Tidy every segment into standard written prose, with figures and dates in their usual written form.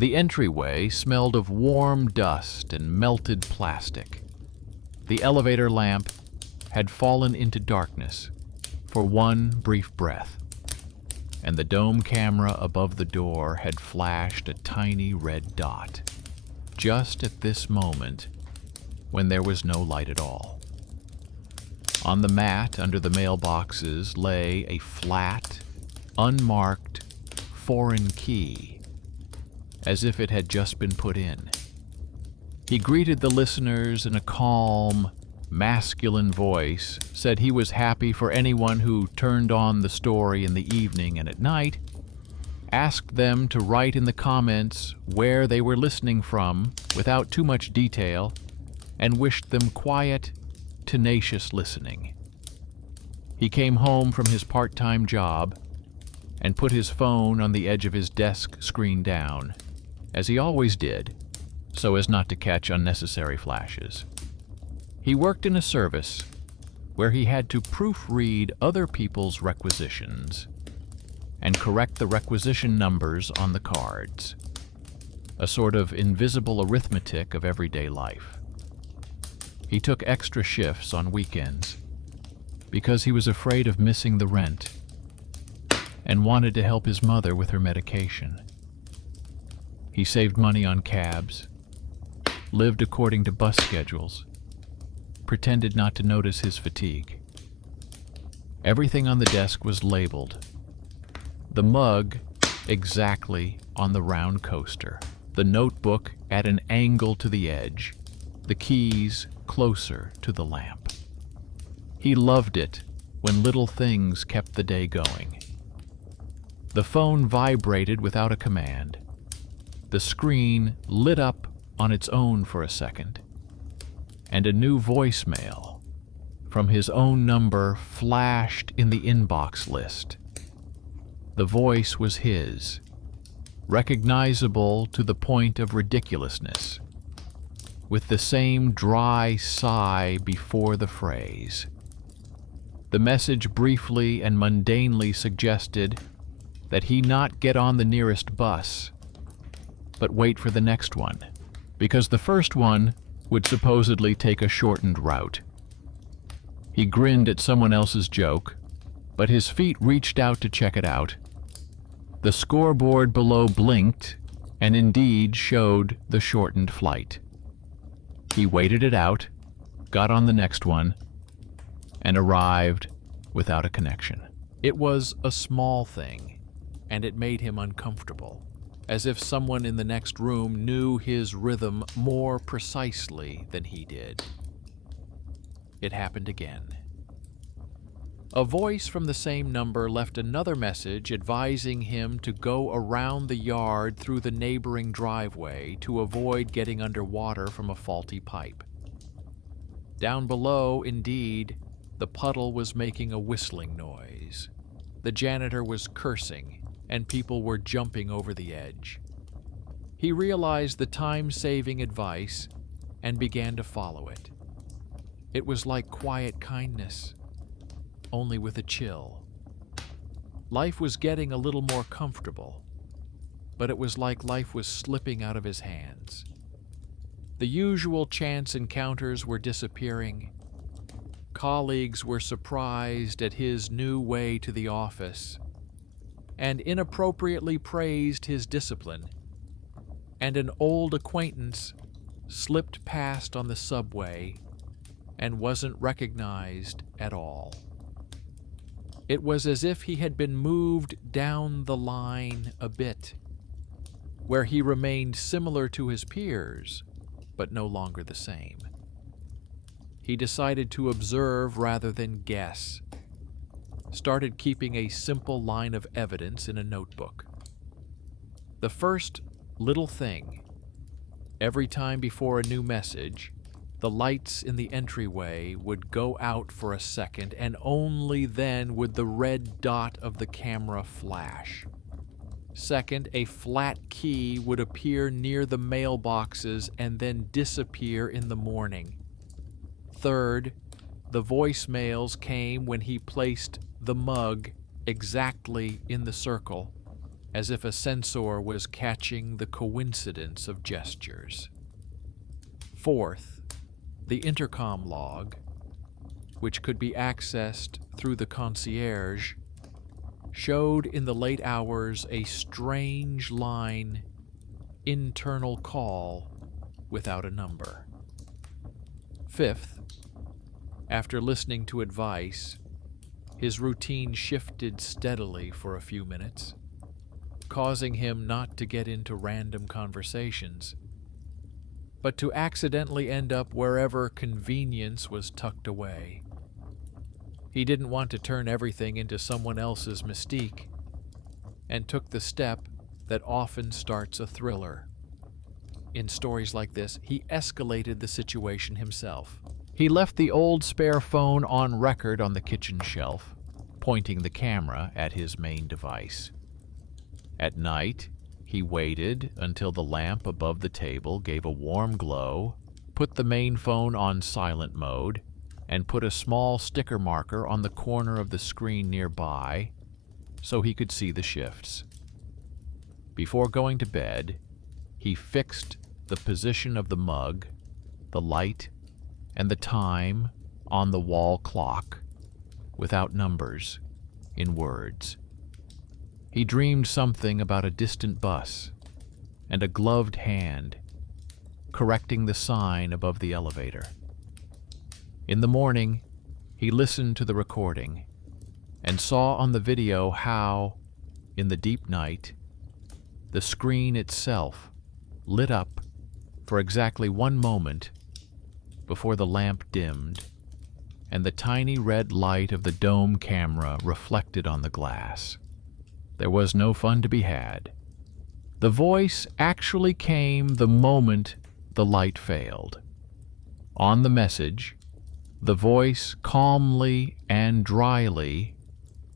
The entryway smelled of warm dust and melted plastic. The elevator lamp had fallen into darkness for one brief breath, and the dome camera above the door had flashed a tiny red dot, just at this moment when there was no light at all. On the mat under the mailboxes lay a flat, unmarked, foreign key, as if it had just been put in. He greeted the listeners in a calm, masculine voice, said he was happy for anyone who turned on the story in the evening and at night, asked them to write in the comments where they were listening from without too much detail, and wished them quiet, tenacious listening. He came home from his part-time job and put his phone on the edge of his desk screen down, as he always did, so as not to catch unnecessary flashes. He worked in a service where he had to proofread other people's requisitions and correct the requisition numbers on the cards, a sort of invisible arithmetic of everyday life. He took extra shifts on weekends because he was afraid of missing the rent and wanted to help his mother with her medication. He saved money on cabs, lived according to bus schedules, pretended not to notice his fatigue. Everything on the desk was labeled. The mug exactly on the round coaster, the notebook at an angle to the edge, the keys closer to the lamp. He loved it when little things kept the day going. The phone vibrated without a command. The screen lit up on its own for a second, and a new voicemail from his own number flashed in the inbox list. The voice was his, recognizable to the point of ridiculousness, with the same dry sigh before the phrase. The message briefly and mundanely suggested that he not get on the nearest bus, but wait for the next one, because the first one would supposedly take a shortened route. He grinned at someone else's joke, but his feet reached out to check it out. The scoreboard below blinked and indeed showed the shortened flight. He waited it out, got on the next one, and arrived without a connection. It was a small thing, and it made him uncomfortable, as if someone in the next room knew his rhythm more precisely than he did. It happened again. A voice from the same number left another message advising him to go around the yard through the neighboring driveway to avoid getting underwater from a faulty pipe. Down below, indeed, the puddle was making a whistling noise. The janitor was cursing, and people were jumping over the edge. He realized the time-saving advice and began to follow it. It was like quiet kindness, only with a chill. Life was getting a little more comfortable, but it was like life was slipping out of his hands. The usual chance encounters were disappearing. Colleagues were surprised at his new way to the office and inappropriately praised his discipline, and an old acquaintance slipped past on the subway and wasn't recognized at all. It was as if he had been moved down the line a bit, where he remained similar to his peers, but no longer the same. He decided to observe rather than guess, started keeping a simple line of evidence in a notebook. The first little thing, every time before a new message, the lights in the entryway would go out for a second, and only then would the red dot of the camera flash. Second, a flat key would appear near the mailboxes and then disappear in the morning. Third, the voicemails came when he placed the mug exactly in the circle, as if a sensor was catching the coincidence of gestures. Fourth, the intercom log, which could be accessed through the concierge, showed in the late hours a strange line, internal call without a number. Fifth, after listening to advice, his routine shifted steadily for a few minutes, causing him not to get into random conversations, but to accidentally end up wherever convenience was tucked away. He didn't want to turn everything into someone else's mystique, and took the step that often starts a thriller. In stories like this, he escalated the situation himself. He left the old spare phone on record on the kitchen shelf, pointing the camera at his main device. At night, he waited until the lamp above the table gave a warm glow, put the main phone on silent mode, and put a small sticker marker on the corner of the screen nearby so he could see the shifts. Before going to bed, he fixed the position of the mug, the light, and the time on the wall clock, without numbers, in words. He dreamed something about a distant bus and a gloved hand correcting the sign above the elevator. In the morning, he listened to the recording and saw on the video how, in the deep night, the screen itself lit up for exactly 1 moment before the lamp dimmed and the tiny red light of the dome camera reflected on the glass. There was no fun to be had. The voice actually came the moment the light failed. On the message, the voice calmly and dryly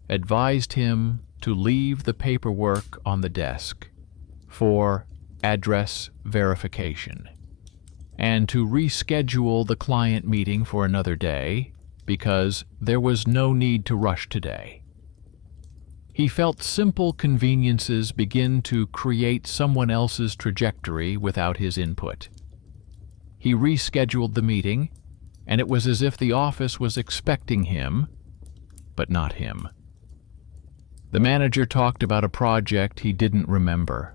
advised him to leave the paperwork on the desk for address verification and to reschedule the client meeting for another day because there was no need to rush today. He felt simple conveniences begin to create someone else's trajectory without his input. He rescheduled the meeting, and it was as if the office was expecting him, but not him. The manager talked about a project he didn't remember,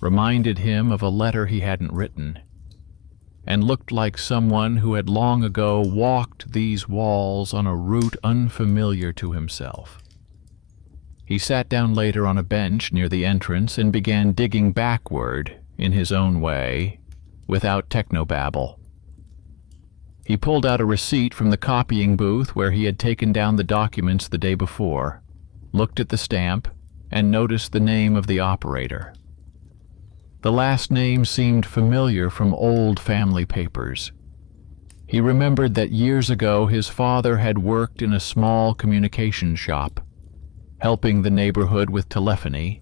reminded him of a letter he hadn't written, and looked like someone who had long ago walked these walls on a route unfamiliar to himself. He sat down later on a bench near the entrance and began digging backward in his own way, without technobabble. He pulled out a receipt from the copying booth where he had taken down the documents the day before, looked at the stamp, and noticed the name of the operator. The last name seemed familiar from old family papers. He remembered that years ago his father had worked in a small communication shop, helping the neighborhood with telephony,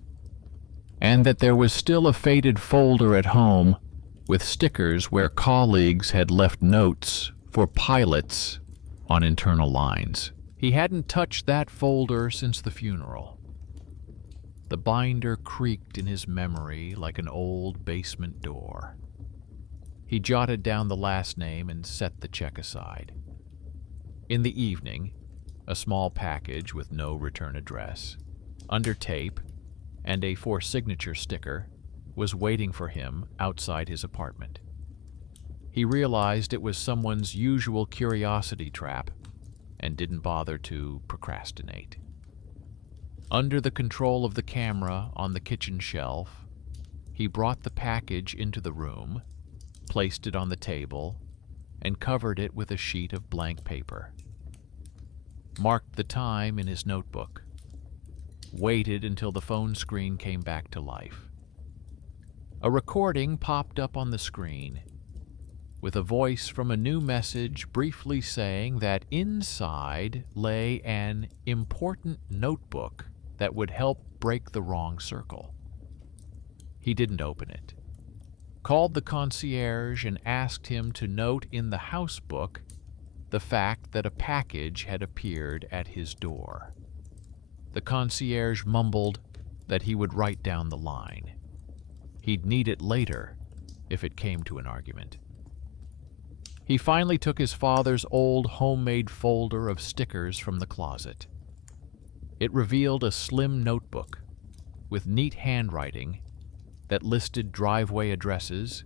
and that there was still a faded folder at home with stickers where colleagues had left notes for pilots on internal lines. He hadn't touched that folder since the funeral. The binder creaked in his memory like an old basement door. He jotted down the last name and set the check aside. In the evening, a small package with no return address, under tape, and a for signature sticker was waiting for him outside his apartment. He realized it was someone's usual curiosity trap and didn't bother to procrastinate. Under the control of the camera on the kitchen shelf, he brought the package into the room, placed it on the table, and covered it with a sheet of blank paper. Marked the time in his notebook. Waited until the phone screen came back to life. A recording popped up on the screen, with a voice from a new message briefly saying that inside lay an important notebook that would help break the wrong circle. He didn't open it. Called the concierge and asked him to note in the house book the fact that a package had appeared at his door. The concierge mumbled, that he would write down the line. He'd need it later if it came to an argument. He finally took his father's old homemade folder of stickers from the closet. It revealed a slim notebook with neat handwriting that listed driveway addresses,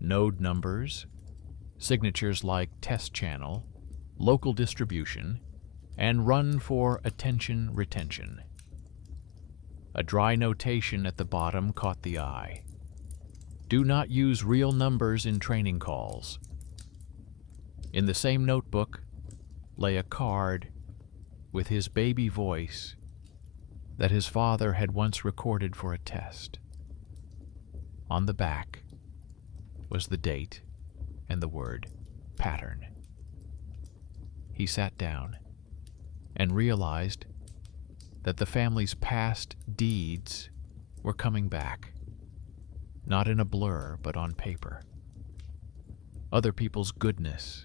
node numbers, signatures like test channel, local distribution, and run for attention retention. A dry notation at the bottom caught the eye. Do not use real numbers in training calls. In the same notebook lay a card with his baby voice that his father had once recorded for a test. On the back was the date and the word pattern. He sat down and realized that the family's past deeds were coming back, not in a blur, but on paper. Other people's goodness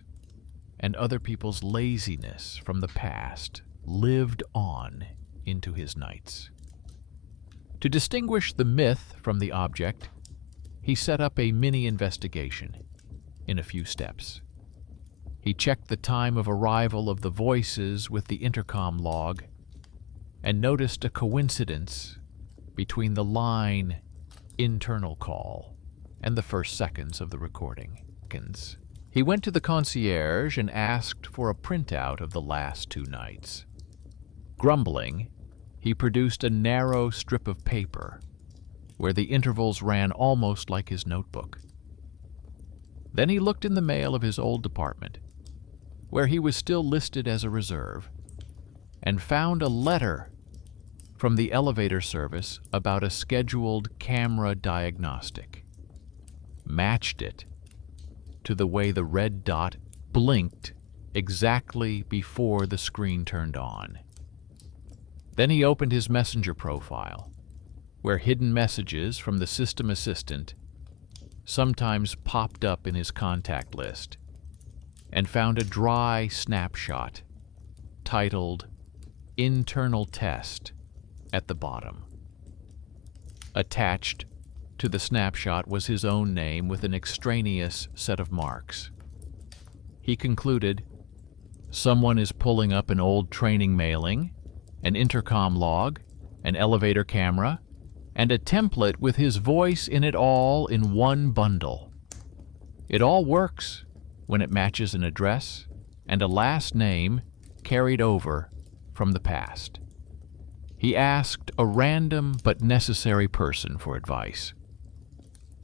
and other people's laziness from the past lived on into his nights. To distinguish the myth from the object, he set up a mini-investigation in a few steps. He checked the time of arrival of the voices with the intercom log and noticed a coincidence between the line internal call and the first seconds of the recording. He went to the concierge and asked for a printout of the last 2 nights. Grumbling, he produced a narrow strip of paper where the intervals ran almost like his notebook. Then he looked in the mail of his old department, where he was still listed as a reserve, and found a letter from the elevator service about a scheduled camera diagnostic. Matched it to the way the red dot blinked exactly before the screen turned on. Then he opened his messenger profile, where hidden messages from the system assistant sometimes popped up in his contact list, and found a dry snapshot titled Internal Test at the bottom. Attached to the snapshot was his own name with an extraneous set of marks. He concluded, someone is pulling up an old training mailing, an intercom log, an elevator camera, and a template with his voice in it all in one bundle. It all works when it matches an address and a last name carried over from the past. He asked a random but necessary person for advice.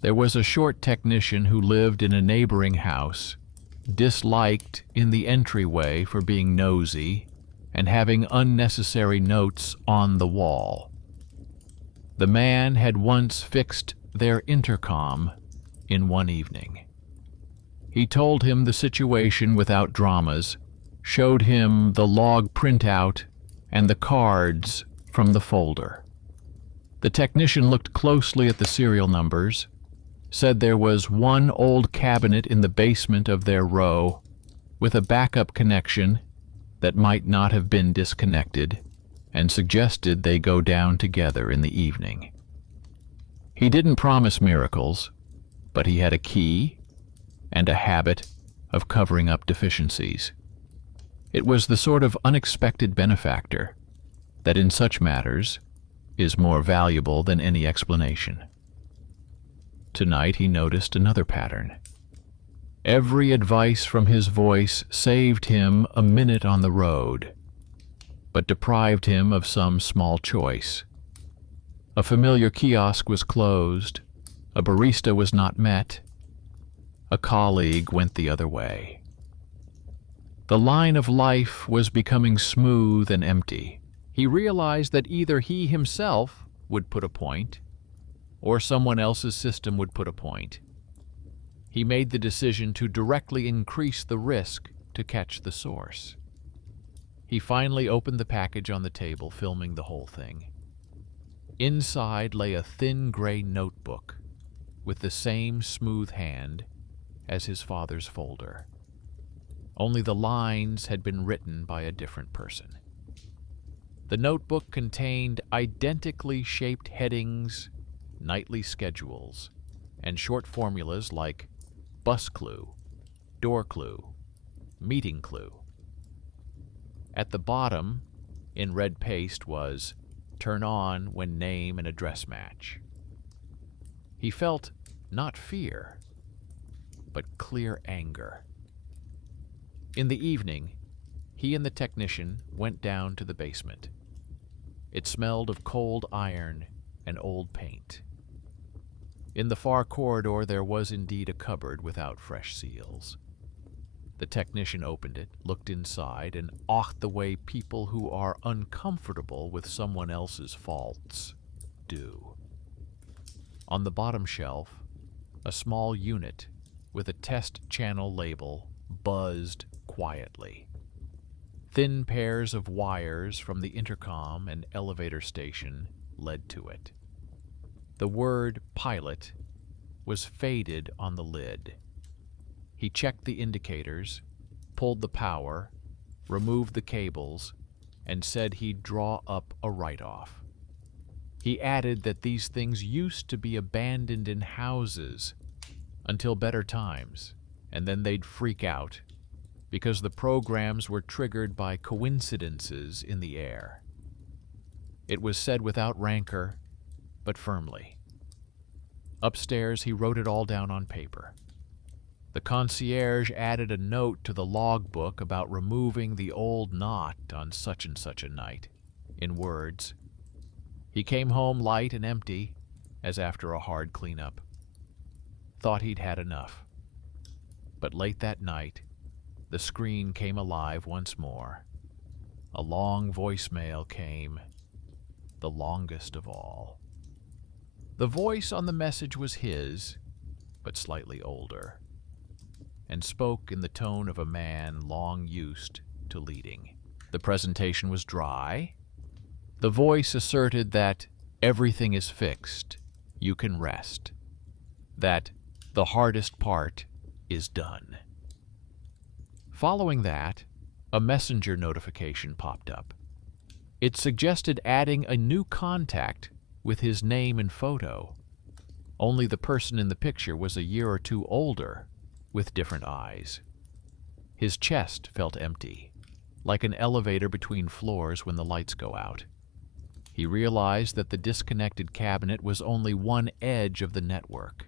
There was a short technician who lived in a neighboring house, disliked in the entryway for being nosy and having unnecessary notes on the wall. The man had once fixed their intercom in one evening. He told him the situation without dramas, showed him the log printout and the cards from the folder. The technician looked closely at the serial numbers, said there was one old cabinet in the basement of their row with a backup connection that might not have been disconnected, and suggested they go down together in the evening. He didn't promise miracles, but he had a key and a habit of covering up deficiencies. It was the sort of unexpected benefactor that in such matters is more valuable than any explanation. Tonight he noticed another pattern. Every advice from his voice saved him a minute on the road, but deprived him of some small choice. A familiar kiosk was closed, a barista was not met, a colleague went the other way. The line of life was becoming smooth and empty. He realized that either he himself would put a point, or someone else's system would put a point. He made the decision to directly increase the risk to catch the source. He finally opened the package on the table, filming the whole thing. Inside lay a thin gray notebook with the same smooth hand as his father's folder. Only the lines had been written by a different person. The notebook contained identically shaped headings, nightly schedules, and short formulas like bus clue, door clue, meeting clue. At the bottom, in red paste, was "Turn on when name and address match." He felt not fear, but clear anger. In the evening, he and the technician went down to the basement. It smelled of cold iron and old paint. In the far corridor there was indeed a cupboard without fresh seals. The technician opened it, looked inside, and awed the way people who are uncomfortable with someone else's faults do. On the bottom shelf, a small unit with a test channel label buzzed quietly. Thin pairs of wires from the intercom and elevator station led to it. The word "pilot" was faded on the lid. He checked the indicators, pulled the power, removed the cables, and said he'd draw up a write-off. He added that these things used to be abandoned in houses until better times, and then they'd freak out because the programs were triggered by coincidences in the air. It was said without rancor, but firmly. Upstairs, he wrote it all down on paper. The concierge added a note to the logbook about removing the old knot on such and such a night, in words. He came home light and empty, as after a hard cleanup. Thought he'd had enough. But late that night, the screen came alive once more. A long voicemail came, the longest of all. The voice on the message was his, but slightly older, and spoke in the tone of a man long used to leading. The presentation was dry. The voice asserted that everything is fixed, you can rest, that the hardest part is done. Following that, a messenger notification popped up. It suggested adding a new contact with his name and photo. Only the person in the picture was a year or two older, with different eyes. His chest felt empty, like an elevator between floors when the lights go out. He realized that the disconnected cabinet was only one edge of the network.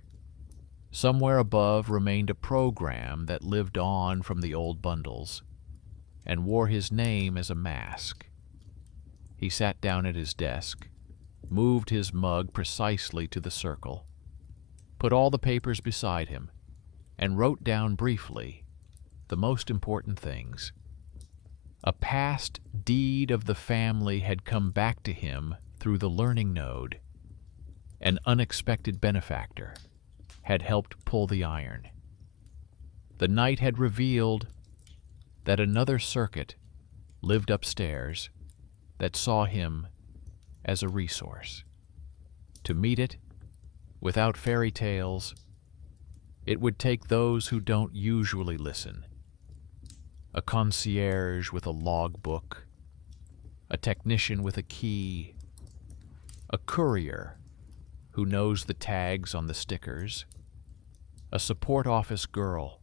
Somewhere above remained a program that lived on from the old bundles and wore his name as a mask. He sat down at his desk, moved his mug precisely to the circle, put all the papers beside him, and wrote down briefly the most important things. A past deed of the family had come back to him through the learning node. An unexpected benefactor had helped pull the iron. The night had revealed that another circuit lived upstairs that saw him as a resource. To meet it, without fairy tales, it would take those who don't usually listen. A concierge with a logbook, a technician with a key, a courier who knows the tags on the stickers, a support office girl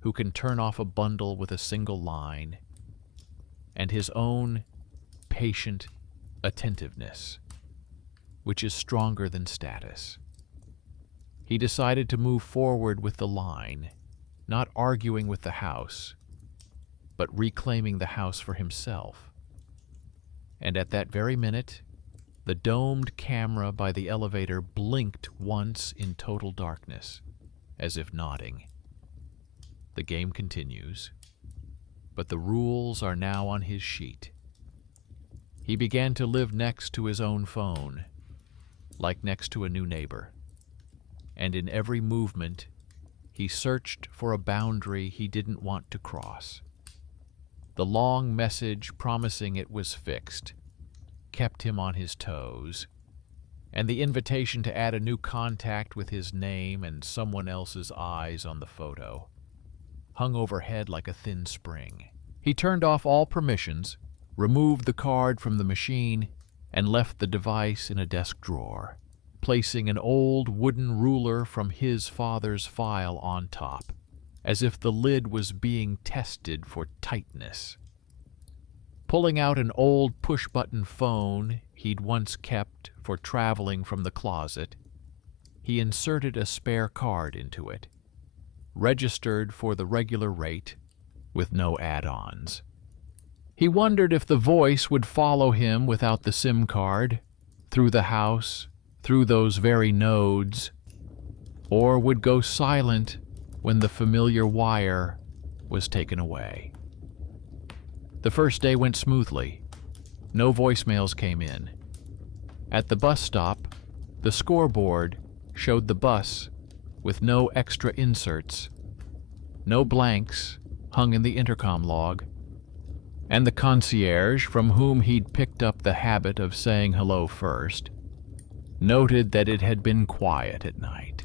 who can turn off a bundle with a single line, and his own patient attentiveness, which is stronger than status. He decided to move forward with the line, not arguing with the house, but reclaiming the house for himself. And at that very minute, the domed camera by the elevator blinked once in total darkness, as if nodding. The game continues, but the rules are now on his sheet. He began to live next to his own phone, like next to a new neighbor. And in every movement, he searched for a boundary he didn't want to cross. The long message promising it was fixed kept him on his toes, and the invitation to add a new contact with his name and someone else's eyes on the photo hung overhead like a thin spring. He turned off all permissions, removed the card from the machine, and left the device in a desk drawer, placing an old wooden ruler from his father's file on top, as if the lid was being tested for tightness. Pulling out an old push-button phone he'd once kept for traveling from the closet, he inserted a spare card into it, registered for the regular rate with no add-ons. He wondered if the voice would follow him without the SIM card, through the house, through those very nodes, or would go silent when the familiar wire was taken away. The first day went smoothly. No voicemails came in. At the bus stop, the scoreboard showed the bus with no extra inserts, no blanks hung in the intercom log, and the concierge, from whom he'd picked up the habit of saying hello first, noted that it had been quiet at night.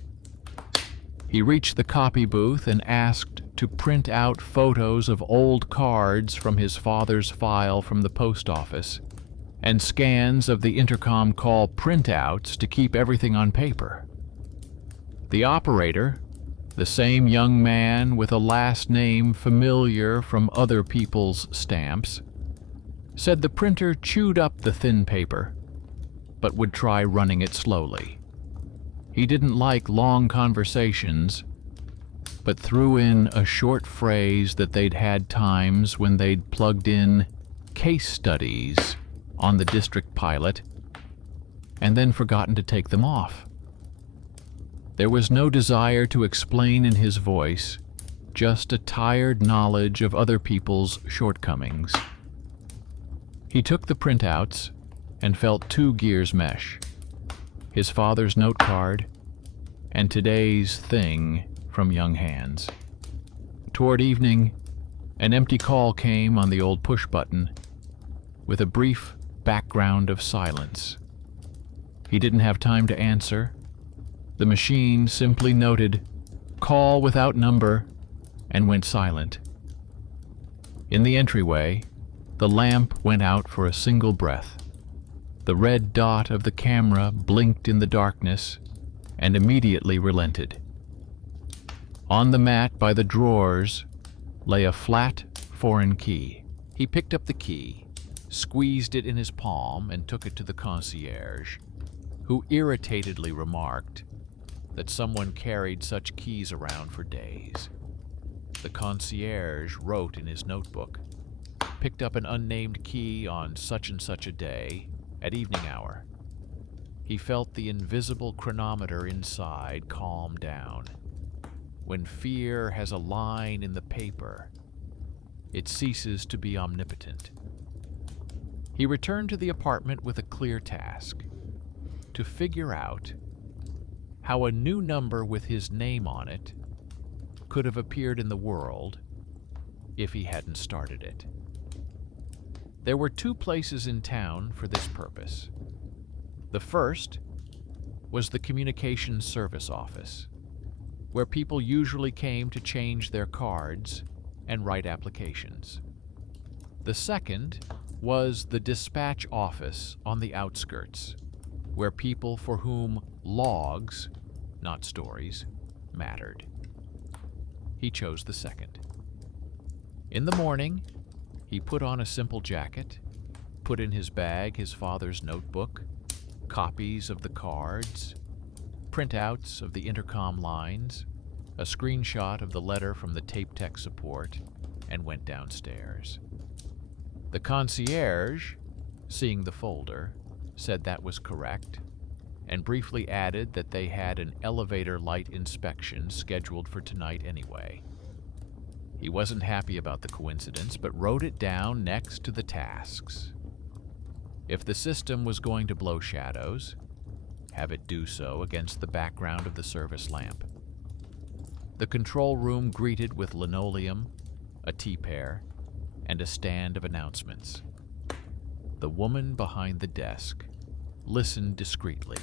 He reached the copy booth and asked to print out photos of old cards from his father's file from the post office and scans of the intercom call printouts to keep everything on paper. The operator, the same young man with a last name familiar from other people's stamps, said the printer chewed up the thin paper, but would try running it slowly. He didn't like long conversations, but threw in a short phrase that they'd had times when they'd plugged in case studies on the district pilot and then forgotten to take them off. There was no desire to explain in his voice, just a tired knowledge of other people's shortcomings. He took the printouts and felt 2 gears mesh, his father's note card, and today's thing from young hands. Toward evening, an empty call came on the old push button, with a brief background of silence. He didn't have time to answer. The machine simply noted, "Call without number," and went silent. In the entryway, the lamp went out for a single breath. The red dot of the camera blinked in the darkness and immediately relented. On the mat by the drawers lay a flat foreign key. He picked up the key, squeezed it in his palm, and took it to the concierge, who irritatedly remarked that someone carried such keys around for days. The concierge wrote in his notebook, "Picked up an unnamed key on such and such a day, at evening hour." He felt the invisible chronometer inside calm down. When fear has a line in the paper, it ceases to be omnipotent. He returned to the apartment with a clear task: to figure out how a new number with his name on it could have appeared in the world if he hadn't started it. There were 2 places in town for this purpose. The first was the communications service office, where people usually came to change their cards and write applications. The second was the dispatch office on the outskirts, where people for whom logs, not stories, mattered. He chose the second. In the morning, he put on a simple jacket, put in his bag his father's notebook, copies of the cards, printouts of the intercom lines, a screenshot of the letter from the tape tech support, and went downstairs. The concierge, seeing the folder, said that was correct, and briefly added that they had an elevator light inspection scheduled for tonight anyway. He wasn't happy about the coincidence, but wrote it down next to the tasks. If the system was going to blow shadows, have it do so against the background of the service lamp. The control room greeted with linoleum, a tea pair, and a stand of announcements. The woman behind the desk listened discreetly,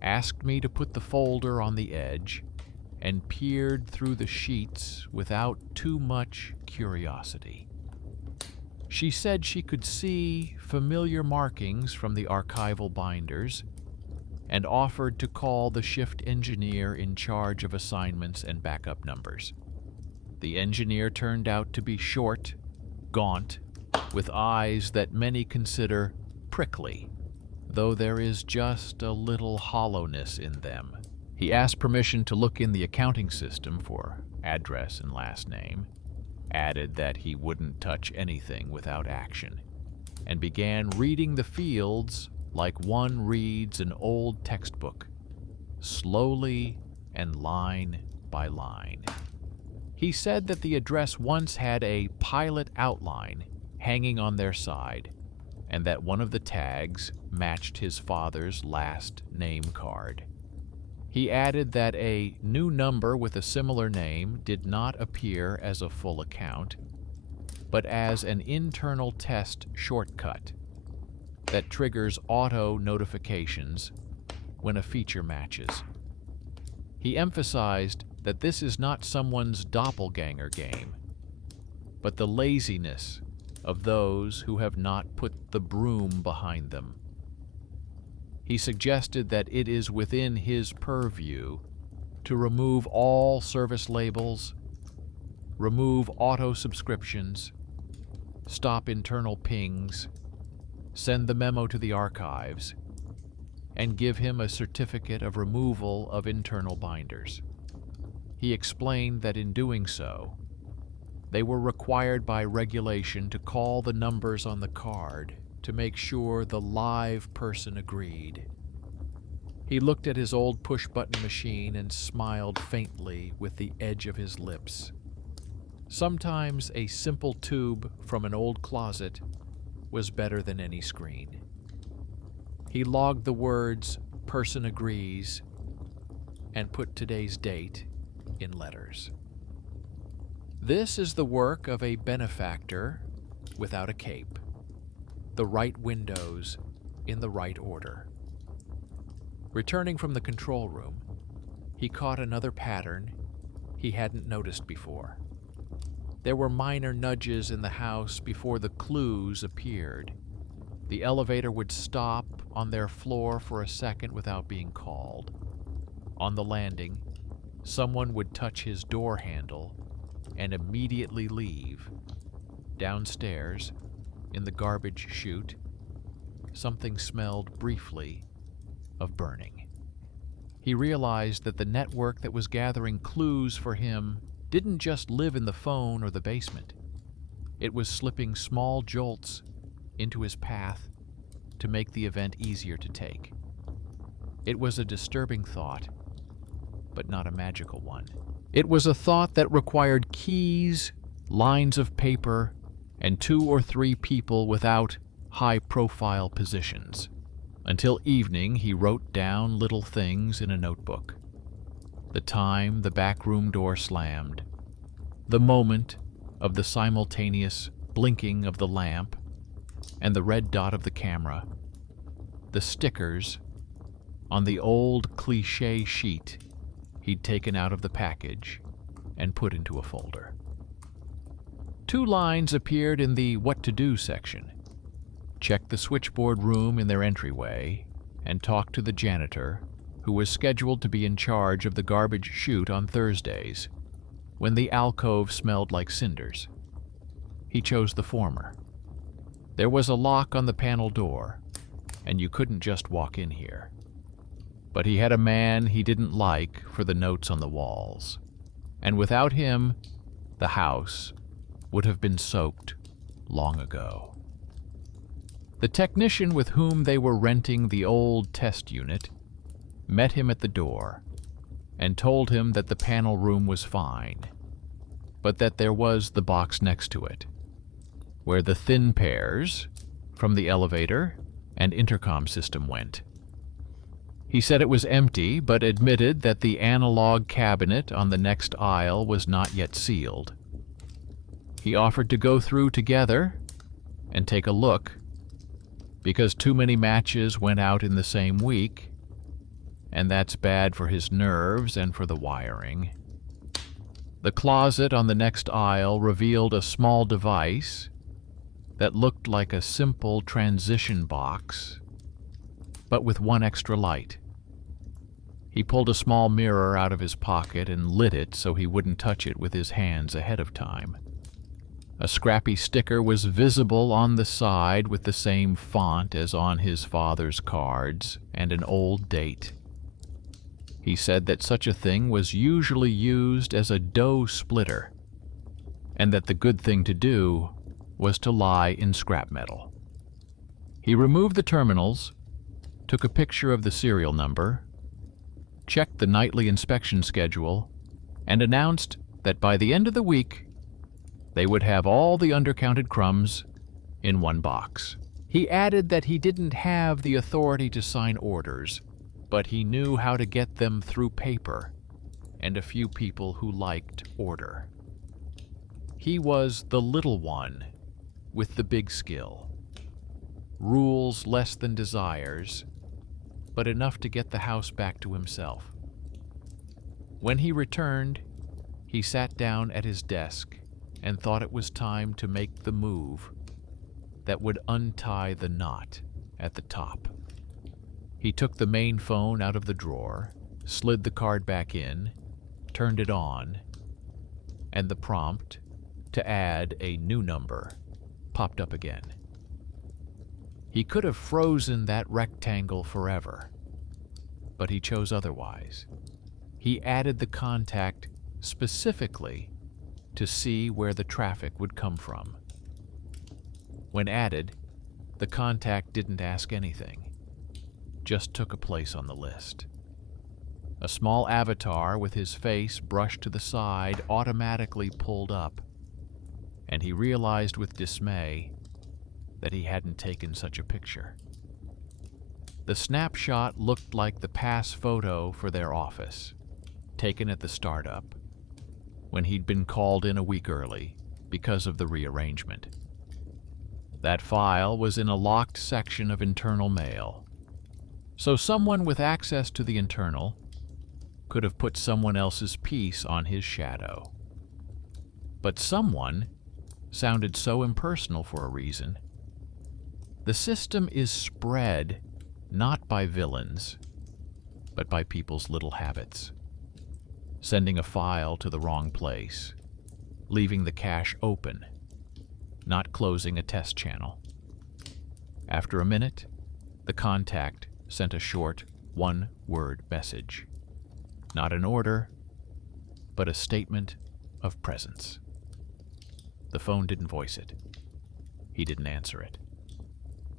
asked me to put the folder on the edge, and peered through the sheets without too much curiosity. She said she could see familiar markings from the archival binders and offered to call the shift engineer in charge of assignments and backup numbers. The engineer turned out to be short, gaunt, with eyes that many consider prickly, though there is just a little hollowness in them. He asked permission to look in the accounting system for address and last name, added that he wouldn't touch anything without action, and began reading the fields like one reads an old textbook, slowly and line by line. He said that the address once had a pilot outline hanging on their side, and that one of the tags matched his father's last name card. He added that a new number with a similar name did not appear as a full account, but as an internal test shortcut that triggers auto notifications when a feature matches. He emphasized that this is not someone's doppelganger game, but the laziness of those who have not put the broom behind them. He suggested that it is within his purview to remove all service labels, remove auto subscriptions, stop internal pings, send the memo to the archives, and give him a certificate of removal of internal binders. He explained that in doing so, they were required by regulation to call the numbers on the card to make sure the live person agreed. He looked at his old push-button machine and smiled faintly with the edge of his lips. Sometimes a simple tube from an old closet was better than any screen. He logged the words "person agrees" and put today's date in letters. This is the work of a benefactor without a cape. The right windows in the right order. Returning from the control room, he caught another pattern he hadn't noticed before. There were minor nudges in the house before the clues appeared. The elevator would stop on their floor for a second without being called. On the landing, someone would touch his door handle and immediately leave. Downstairs, in the garbage chute, something smelled briefly of burning. He realized that the network that was gathering clues for him didn't just live in the phone or the basement. It was slipping small jolts into his path to make the event easier to take. It was a disturbing thought, but not a magical one. It was a thought that required keys, lines of paper, and 2 or 3 people without high-profile positions. Until evening, he wrote down little things in a notebook. The time the back room door slammed, the moment of the simultaneous blinking of the lamp and the red dot of the camera, the stickers on the old cliché sheet he'd taken out of the package and put into a folder. 2 lines appeared in the what to do section. Check the switchboard room in their entryway and talk to the janitor, who was scheduled to be in charge of the garbage chute on Thursdays, when the alcove smelled like cinders. He chose the former. There was a lock on the panel door, and you couldn't just walk in here. But he had a man he didn't like for the notes on the walls, and without him, the house would have been soaked long ago. The technician with whom they were renting the old test unit met him at the door and told him that the panel room was fine, but that there was the box next to it, where the thin pairs from the elevator and intercom system went. He said it was empty, but admitted that the analog cabinet on the next aisle was not yet sealed. He offered to go through together and take a look, because too many matches went out in the same week, and that's bad for his nerves and for the wiring. The closet on the next aisle revealed a small device that looked like a simple transition box, but with one extra light. He pulled a small mirror out of his pocket and lit it so he wouldn't touch it with his hands ahead of time. A scrappy sticker was visible on the side with the same font as on his father's cards and an old date. He said that such a thing was usually used as a dough splitter, and that the good thing to do was to lie in scrap metal. He removed the terminals, took a picture of the serial number, checked the nightly inspection schedule, and announced that by the end of the week, they would have all the undercounted crumbs in one box. He added that he didn't have the authority to sign orders, but he knew how to get them through paper and a few people who liked order. He was the little one with the big skill. Rules less than desires, but enough to get the house back to himself. When he returned, he sat down at his desk and thought it was time to make the move that would untie the knot at the top. He took the main phone out of the drawer, slid the card back in, turned it on, and the prompt to add a new number popped up again. He could have frozen that rectangle forever, but he chose otherwise. He added the contact specifically to see where the traffic would come from. When added, the contact didn't ask anything, just took a place on the list. A small avatar with his face brushed to the side automatically pulled up, and he realized with dismay that he hadn't taken such a picture. The snapshot looked like the pass photo for their office, taken at the startup, when he'd been called in a week early because of the rearrangement. That file was in a locked section of internal mail, so someone with access to the internal could have put someone else's piece on his shadow. But someone sounded so impersonal for a reason. The system is spread not by villains, but by people's little habits. Sending a file to the wrong place, leaving the cache open, not closing a test channel. After a minute, the contact sent a short, one-word message. Not an order, but a statement of presence. The phone didn't voice it. He didn't answer it.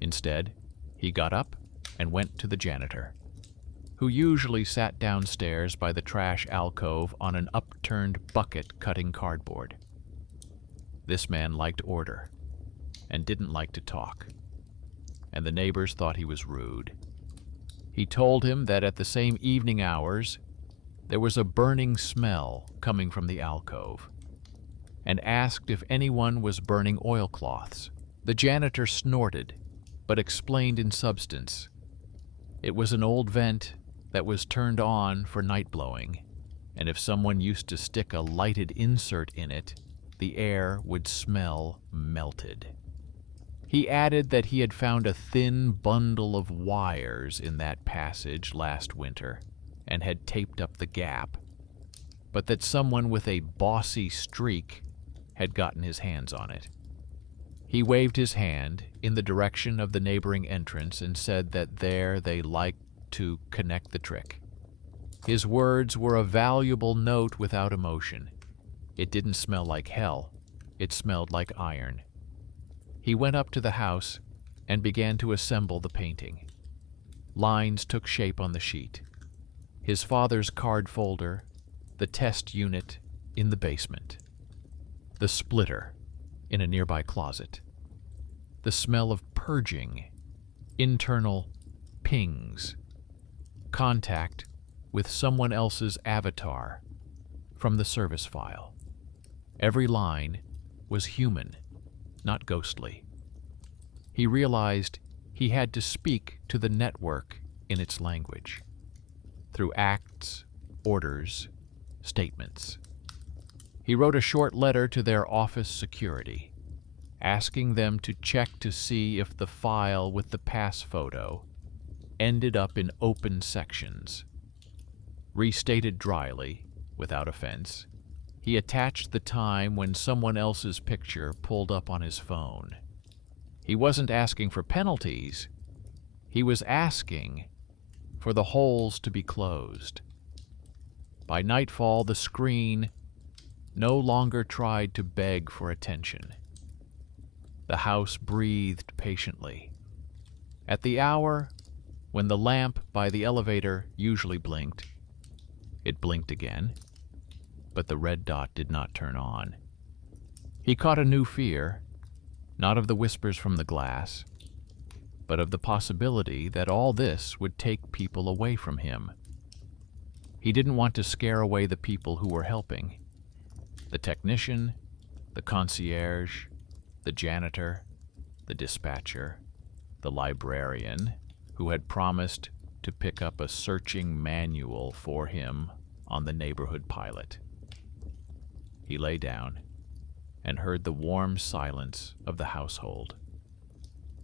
Instead, he got up and went to the janitor, who usually sat downstairs by the trash alcove on an upturned bucket cutting cardboard. This man liked order and didn't like to talk, and the neighbors thought he was rude. He told him that at the same evening hours, there was a burning smell coming from the alcove, and asked if anyone was burning oilcloths. The janitor snorted, but explained in substance. It was an old vent that was turned on for night blowing, and if someone used to stick a lighted insert in it, the air would smell melted. He added that he had found a thin bundle of wires in that passage last winter and had taped up the gap, but that someone with a bossy streak had gotten his hands on it. He waved his hand in the direction of the neighboring entrance and said that there they liked to connect the trick. His words were a valuable note without emotion. It didn't smell like hell. It smelled like iron. He went up to the house and began to assemble the painting. Lines took shape on the sheet. His father's card folder, the test unit in the basement, the splitter in a nearby closet, the smell of purging, internal pings, contact with someone else's avatar from the service file. Every line was human, not ghostly. He realized he had to speak to the network in its language, through acts, orders, statements. He wrote a short letter to their office security, asking them to check to see if the file with the pass photo ended up in open sections. Restated dryly, without offense, he attached the time when someone else's picture pulled up on his phone. He wasn't asking for penalties. He was asking for the holes to be closed. By nightfall, the screen no longer tried to beg for attention. The house breathed patiently. At the hour when the lamp by the elevator usually blinked, it blinked again, but the red dot did not turn on. He caught a new fear, not of the whispers from the glass, but of the possibility that all this would take people away from him. He didn't want to scare away the people who were helping. The technician, the concierge, the janitor, the dispatcher, the librarian, who had promised to pick up a searching manual for him on the neighborhood pilot. He lay down and heard the warm silence of the household.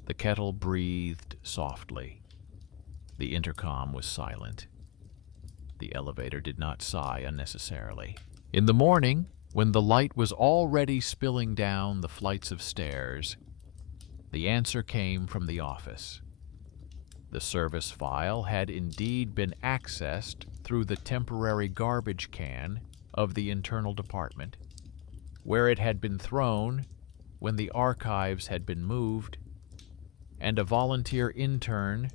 The kettle breathed softly. The intercom was silent. The elevator did not sigh unnecessarily. In the morning, when the light was already spilling down the flights of stairs, the answer came from the office. The service file had indeed been accessed through the temporary garbage can of the internal department, where it had been thrown when the archives had been moved, and a volunteer intern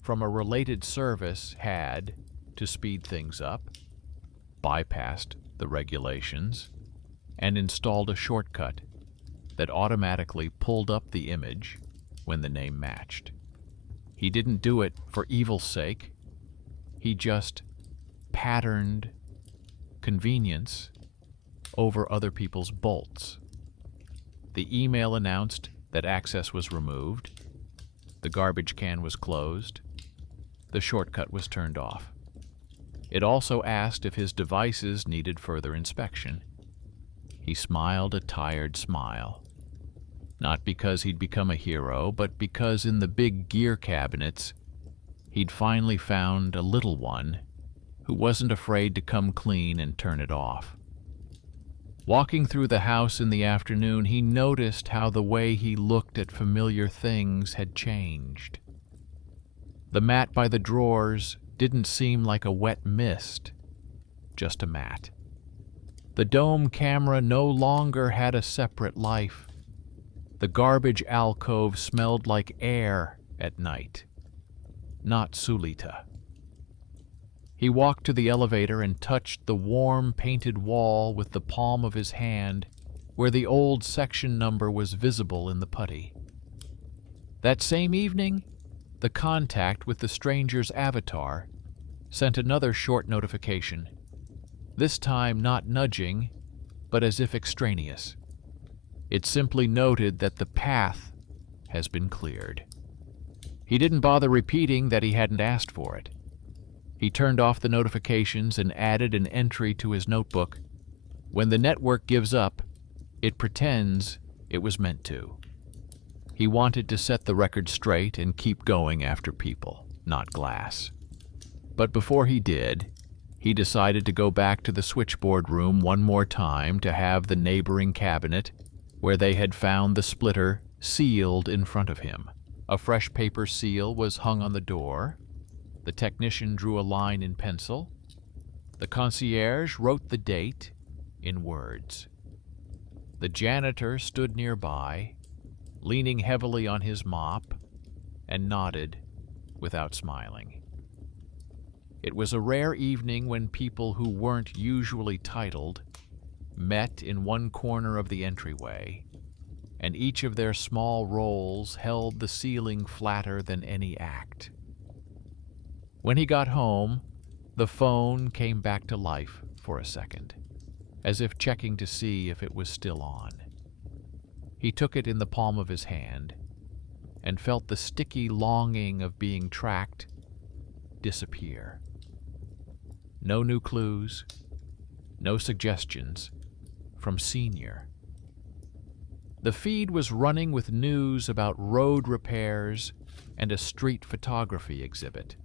from a related service had, to speed things up, bypassed the regulations and installed a shortcut that automatically pulled up the image when the name matched. He didn't do it for evil's sake. He just patterned convenience over other people's bolts. The email announced that access was removed, the garbage can was closed, the shortcut was turned off. It also asked if his devices needed further inspection. He smiled a tired smile. Not because he'd become a hero, but because in the big gear cabinets, he'd finally found a little one who wasn't afraid to come clean and turn it off. Walking through the house in the afternoon, he noticed how the way he looked at familiar things had changed. The mat by the drawers didn't seem like a wet mist, just a mat. The dome camera no longer had a separate life. The garbage alcove smelled like air at night, not Sulita. He walked to the elevator and touched the warm painted wall with the palm of his hand where the old section number was visible in the putty. That same evening, the contact with the stranger's avatar sent another short notification, this time not nudging, but as if extraneous. It simply noted that the path has been cleared. He didn't bother repeating that he hadn't asked for it. He turned off the notifications and added an entry to his notebook. When the network gives up, it pretends it was meant to. He wanted to set the record straight and keep going after people, not glass. But before he did, he decided to go back to the switchboard room one more time to have the neighboring cabinet, where they had found the splitter, sealed in front of him. A fresh paper seal was hung on the door. The technician drew a line in pencil. The concierge wrote the date in words. The janitor stood nearby, leaning heavily on his mop, and nodded without smiling. It was a rare evening when people who weren't usually titled met in one corner of the entryway, and each of their small roles held the ceiling flatter than any act. When he got home, the phone came back to life for a second, as if checking to see if it was still on. He took it in the palm of his hand and felt the sticky longing of being tracked disappear. No new clues, no suggestions from Senior. The feed was running with news about road repairs and a street photography exhibit.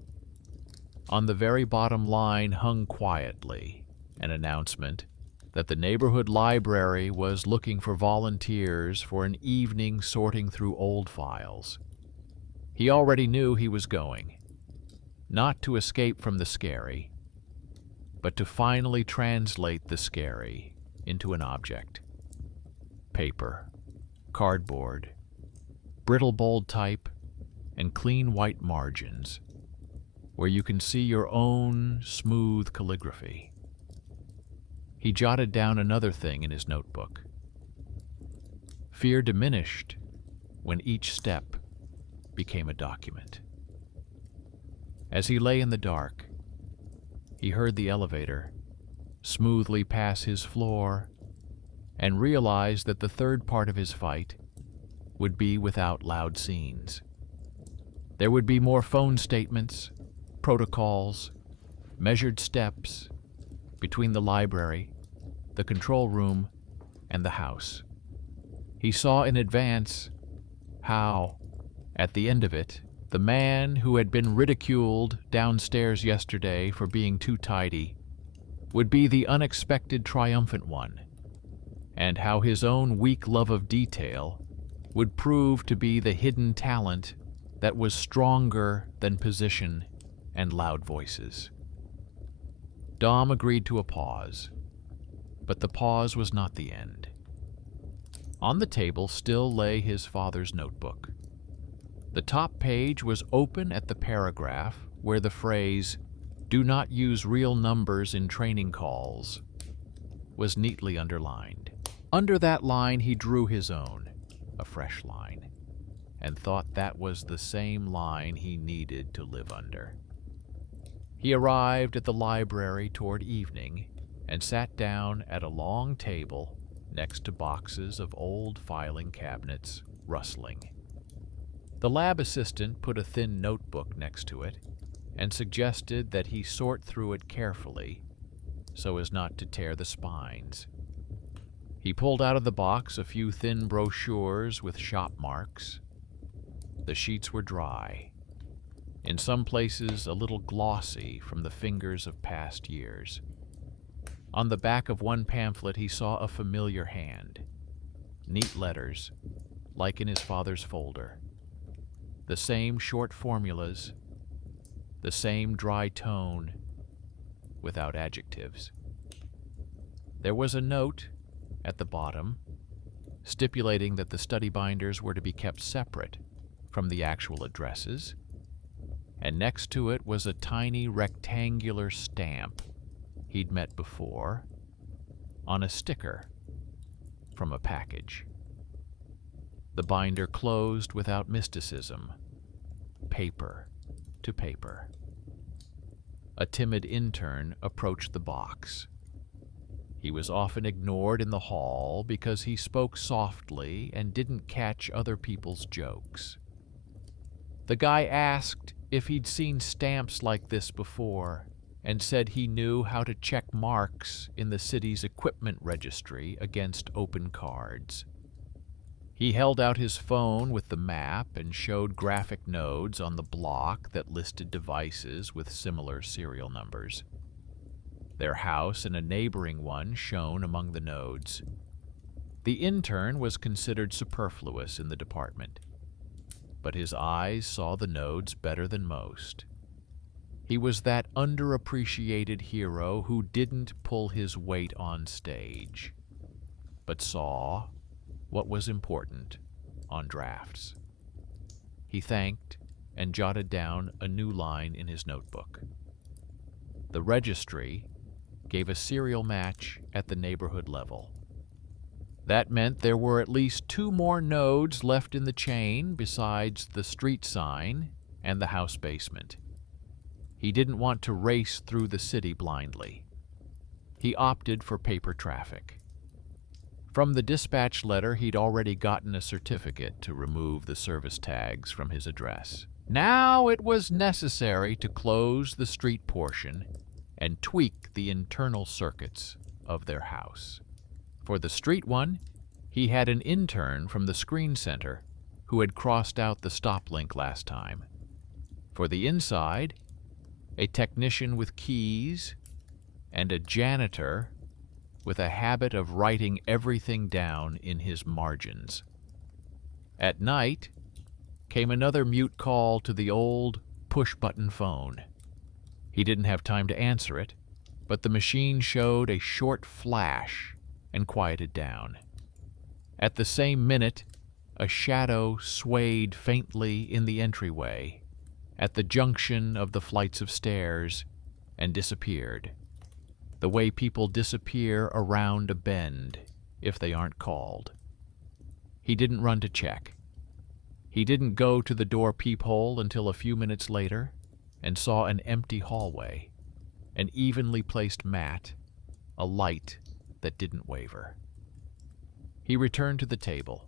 On the very bottom line hung quietly an announcement that the neighborhood library was looking for volunteers for an evening sorting through old files. He already knew he was going, not to escape from the scary, but to finally translate the scary into an object. Paper, cardboard, brittle bold type, and clean white margins, where you can see your own smooth calligraphy. He jotted down another thing in his notebook. Fear diminished when each step became a document. As he lay in the dark, he heard the elevator smoothly pass his floor and realized that the third part of his fight would be without loud scenes. There would be more phone statements, protocols, measured steps between the library, the control room, and the house. He saw in advance how, at the end of it, the man who had been ridiculed downstairs yesterday for being too tidy would be the unexpected triumphant one, and how his own weak love of detail would prove to be the hidden talent that was stronger than position and loud voices. Dom agreed to a pause, but the pause was not the end. On the table still lay his father's notebook. The top page was open at the paragraph where the phrase, "Do not use real numbers in training calls," was neatly underlined. Under that line he drew his own, a fresh line, and thought that was the same line he needed to live under. He arrived at the library toward evening and sat down at a long table next to boxes of old filing cabinets, rustling. The lab assistant put a thin notebook next to it and suggested that he sort through it carefully so as not to tear the spines. He pulled out of the box a few thin brochures with shop marks. The sheets were dry, in some places a little glossy from the fingers of past years. On the back of one pamphlet he saw a familiar hand, neat letters, like in his father's folder. The same short formulas, the same dry tone, without adjectives. There was a note at the bottom stipulating that the study binders were to be kept separate from the actual addresses, and next to it was a tiny rectangular stamp he'd met before on a sticker from a package. The binder closed without mysticism, paper to paper. A timid intern approached the box. He was often ignored in the hall because he spoke softly and didn't catch other people's jokes. The guy asked if he'd seen stamps like this before and said he knew how to check marks in the city's equipment registry against open cards. He held out his phone with the map and showed graphic nodes on the block that listed devices with similar serial numbers. Their house and a neighboring one shown among the nodes. The intern was considered superfluous in the department, but his eyes saw the nodes better than most. He was that underappreciated hero who didn't pull his weight on stage, but saw what was important on drafts. He thanked and jotted down a new line in his notebook. The registry gave a serial match at the neighborhood level. That meant there were at least 2 more nodes left in the chain besides the street sign and the house basement. He didn't want to race through the city blindly. He opted for paper traffic. From the dispatch letter, he'd already gotten a certificate to remove the service tags from his address. Now it was necessary to close the street portion and tweak the internal circuits of their house. For the street one, He had an intern from the screen center who had crossed out the stop link last time. For the inside, a technician with keys and a janitor with a habit of writing everything down in his margins. At night came another mute call to the old push-button phone. He didn't have time to answer it, but the machine showed a short flash and quieted down. At the same minute, a shadow swayed faintly in the entryway at the junction of the flights of stairs and disappeared, the way people disappear around a bend if they aren't called. He didn't run to check. He didn't go to the door peephole until a few minutes later and saw an empty hallway, an evenly placed mat, a light that didn't waver. He returned to the table,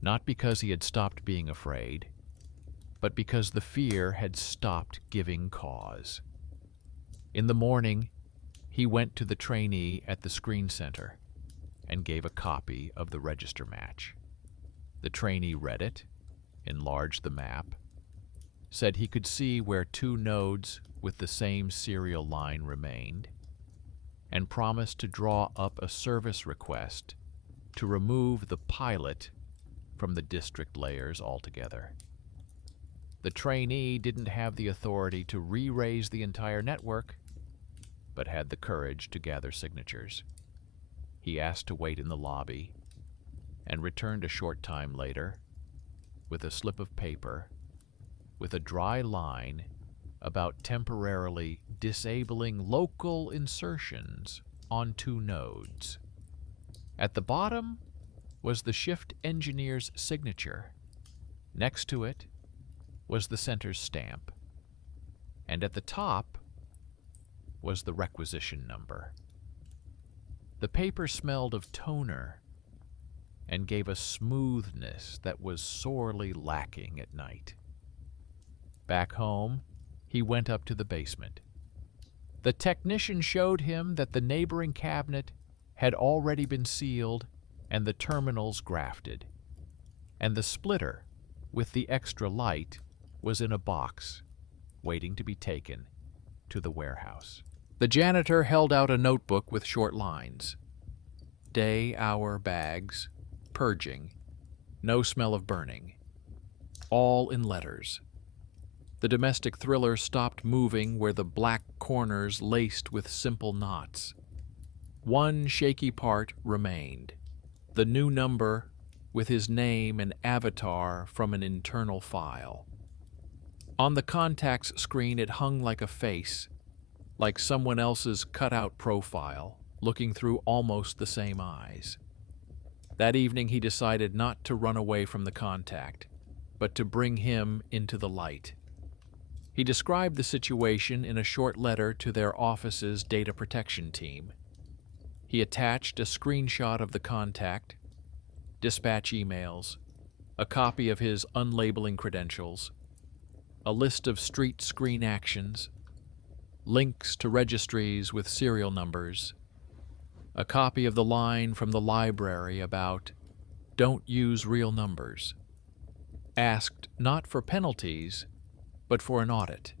not because he had stopped being afraid, but because the fear had stopped giving cause. In the morning, he went to the trainee at the screen center and gave a copy of the register match. The trainee read it, enlarged the map, said he could see where 2 nodes with the same serial line remained, and promised to draw up a service request to remove the pilot from the district layers altogether. The trainee didn't have the authority to re-raise the entire network, but had the courage to gather signatures. He asked to wait in the lobby and returned a short time later with a slip of paper with a dry line about temporarily disabling local insertions on 2 nodes. At the bottom was the shift engineer's signature. Next to it was the center's stamp. And at the top was the requisition number. The paper smelled of toner and gave a smoothness that was sorely lacking at night. Back home, he went up to the basement. The technician showed him that the neighboring cabinet had already been sealed and the terminals grafted, and the splitter with the extra light was in a box, waiting to be taken to the warehouse. The janitor held out a notebook with short lines. Day, hour, bags, purging, no smell of burning, all in letters. The domestic thriller stopped moving where the black corners laced with simple knots. One shaky part remained, the new number with his name and avatar from an internal file. On the contacts screen it hung like a face, like someone else's cut-out profile, looking through almost the same eyes. That evening he decided not to run away from the contact, but to bring him into the light. He described the situation in a short letter to their office's data protection team. He attached a screenshot of the contact, dispatch emails, a copy of his unlabeling credentials, a list of street screen actions, links to registries with serial numbers, a copy of the line from the library about "don't use real numbers," asked not for penalties, but for an audit.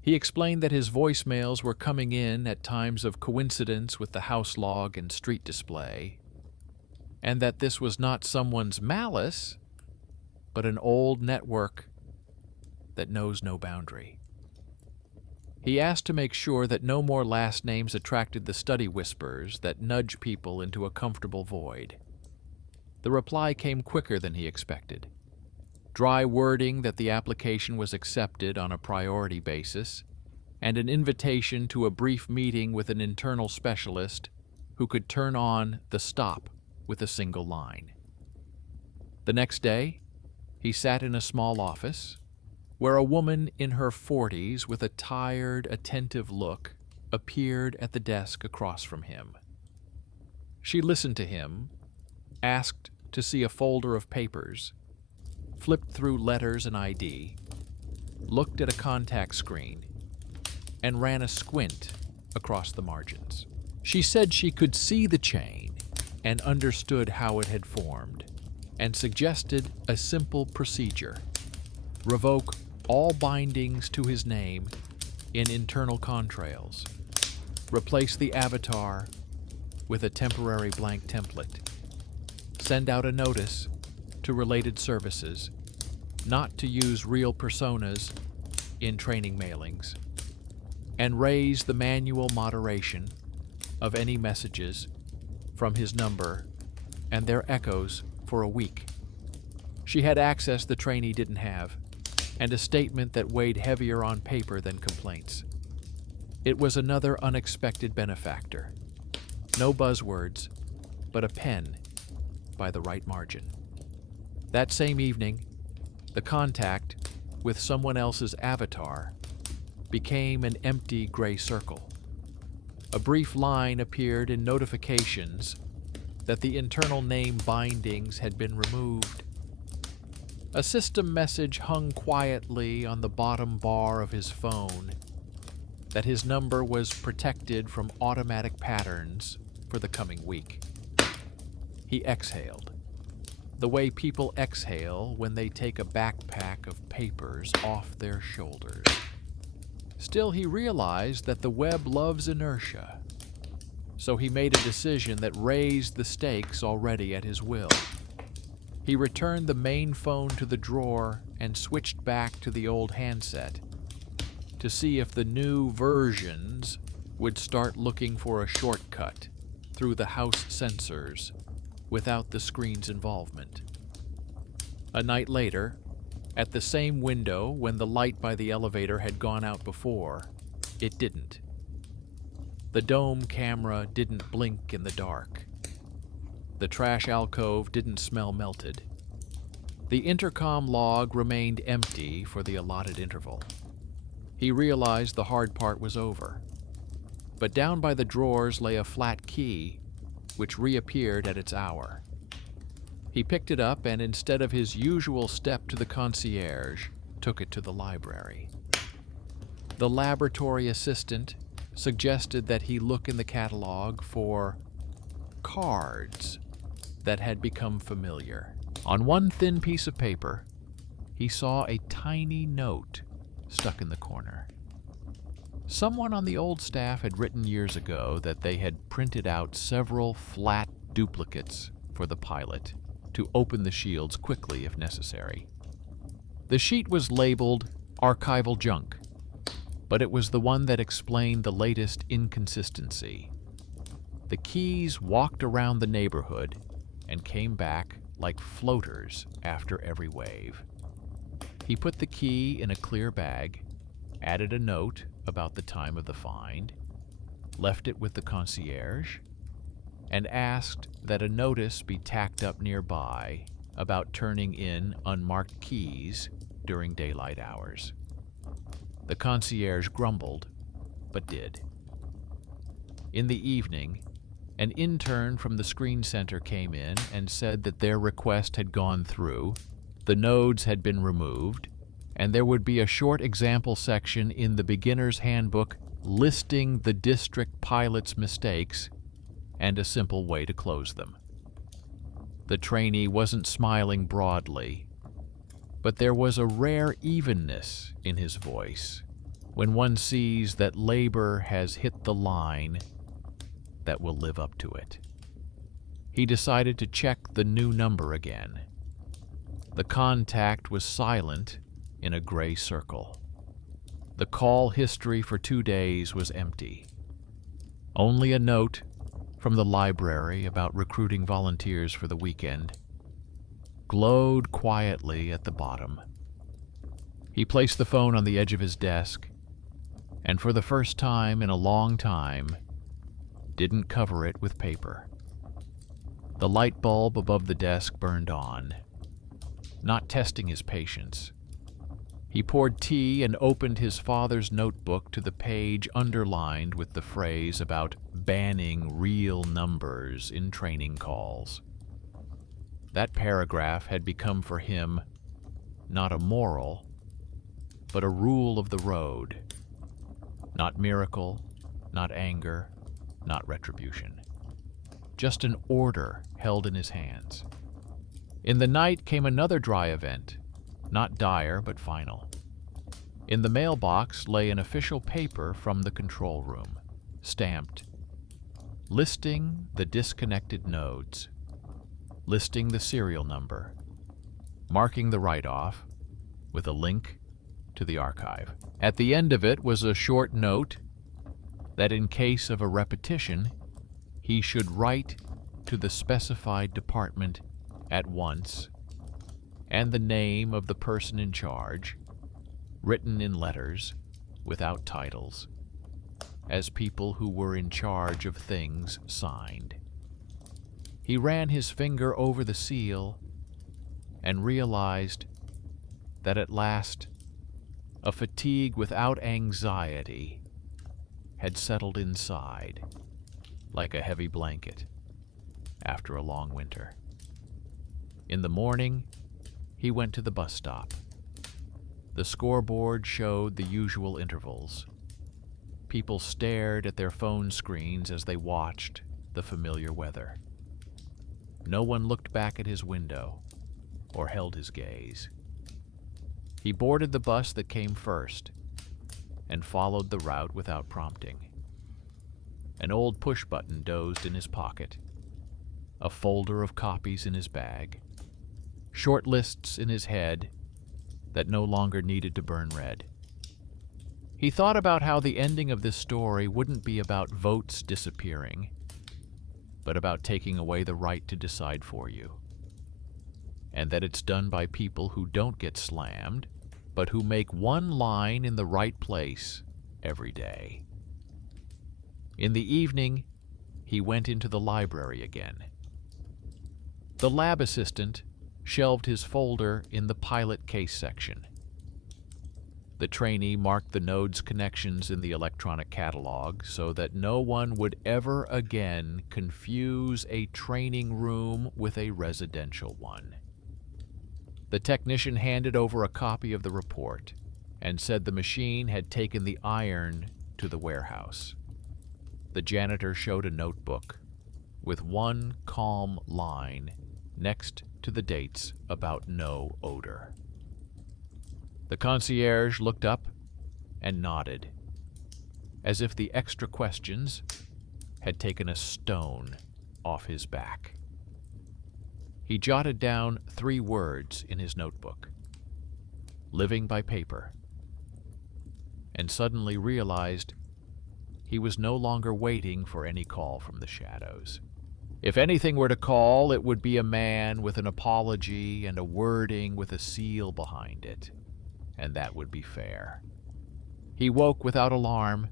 He explained that his voicemails were coming in at times of coincidence with the house log and street display, and that this was not someone's malice, but an old network that knows no boundary. He asked to make sure that no more last names attracted the study whispers that nudge people into a comfortable void. The reply came quicker than he expected. Dry wording that the application was accepted on a priority basis, and an invitation to a brief meeting with an internal specialist who could turn on the stop with a single line. The next day, he sat in a small office where a woman in her 40s with a tired, attentive look appeared at the desk across from him. She listened to him, asked to see a folder of papers, flipped through letters and ID, looked at a contact screen, and ran a squint across the margins. She said she could see the chain, and understood how it had formed, and suggested a simple procedure: revoke all bindings to his name in internal contrails, replace the avatar with a temporary blank template, send out a notice to related services not to use real personas in training mailings, and raise the manual moderation of any messages from his number and their echoes for a week. She had access the trainee didn't have, and a statement that weighed heavier on paper than complaints. It was another unexpected benefactor. No buzzwords, but a pen by the right margin. That same evening, the contact with someone else's avatar became an empty gray circle. A brief line appeared in notifications that the internal name bindings had been removed. A system message hung quietly on the bottom bar of his phone that his number was protected from automatic patterns for the coming week. He exhaled, the way people exhale when they take a backpack of papers off their shoulders. Still, he realized that the web loves inertia, so he made a decision that raised the stakes already at his will. He returned the main phone to the drawer and switched back to the old handset to see if the new versions would start looking for a shortcut through the house sensors without the screen's involvement. A night later, at the same window when the light by the elevator had gone out before, it didn't. The dome camera didn't blink in the dark. The trash alcove didn't smell melted. The intercom log remained empty for the allotted interval. He realized the hard part was over. But down by the drawers lay a flat key, which reappeared at its hour. He picked it up and, instead of his usual step to the concierge, took it to the library. The laboratory assistant suggested that he look in the catalog for cards that had become familiar. On one thin piece of paper, he saw a tiny note stuck in the corner. Someone on the old staff had written years ago that they had printed out several flat duplicates for the pilot to open the shields quickly if necessary. The sheet was labeled archival junk, but it was the one that explained the latest inconsistency. The keys walked around the neighborhood and came back like floaters after every wave. He put the key in a clear bag, added a note about the time of the find, left it with the concierge, and asked that a notice be tacked up nearby about turning in unmarked keys during daylight hours. The concierge grumbled, but did. In the evening, an intern from the screen center came in and said that their request had gone through, the nodes had been removed, and there would be a short example section in the beginner's handbook listing the district pilot's mistakes and a simple way to close them. The trainee wasn't smiling broadly, but there was a rare evenness in his voice when one sees that labor has hit the line that will live up to it. He decided to check the new number again. The contact was silent in a gray circle. The call history for 2 days was empty. Only a note from the library about recruiting volunteers for the weekend glowed quietly at the bottom. He placed the phone on the edge of his desk, and for the first time in a long time, didn't cover it with paper. The light bulb above the desk burned on, not testing his patience. He poured tea and opened his father's notebook to the page underlined with the phrase about banning real numbers in training calls. That paragraph had become for him not a moral, but a rule of the road. Not miracle, not anger, not retribution. just an order held in his hands. In the night came another dry event, not dire but final. In the mailbox lay an official paper from the control room, stamped, listing the disconnected nodes, listing the serial number, marking the write-off with a link to the archive. At the end of it was a short note that in case of a repetition, he should write to the specified department at once, and the name of the person in charge, written in letters without titles, as people who were in charge of things signed. He ran his finger over the seal and realized that at last a fatigue without anxiety had settled inside like a heavy blanket after a long winter. In the morning, he went to the bus stop. The scoreboard showed the usual intervals. People stared at their phone screens as they watched the familiar weather. No one looked back at his window or held his gaze. He boarded the bus that came first and followed the route without prompting. An old push-button dozed in his pocket, a folder of copies in his bag, short lists in his head that no longer needed to burn red. He thought about how the ending of this story wouldn't be about votes disappearing, but about taking away the right to decide for you. And that it's done by people who don't get slammed, but who make one line in the right place every day. In the evening, he went into the library again. The lab assistant shelved his folder in the pilot case section. The trainee marked the node's connections in the electronic catalog so that no one would ever again confuse a training room with a residential one. The technician handed over a copy of the report and said the machine had taken the iron to the warehouse. The janitor showed a notebook with one calm line next to the dates about no odor. The concierge looked up and nodded, as if the extra questions had taken a stone off his back. He jotted down 3 words in his notebook: living by paper, and suddenly realized he was no longer waiting for any call from the shadows. If anything were to call, it would be a man with an apology and a wording with a seal behind it, and that would be fair. He woke without alarm,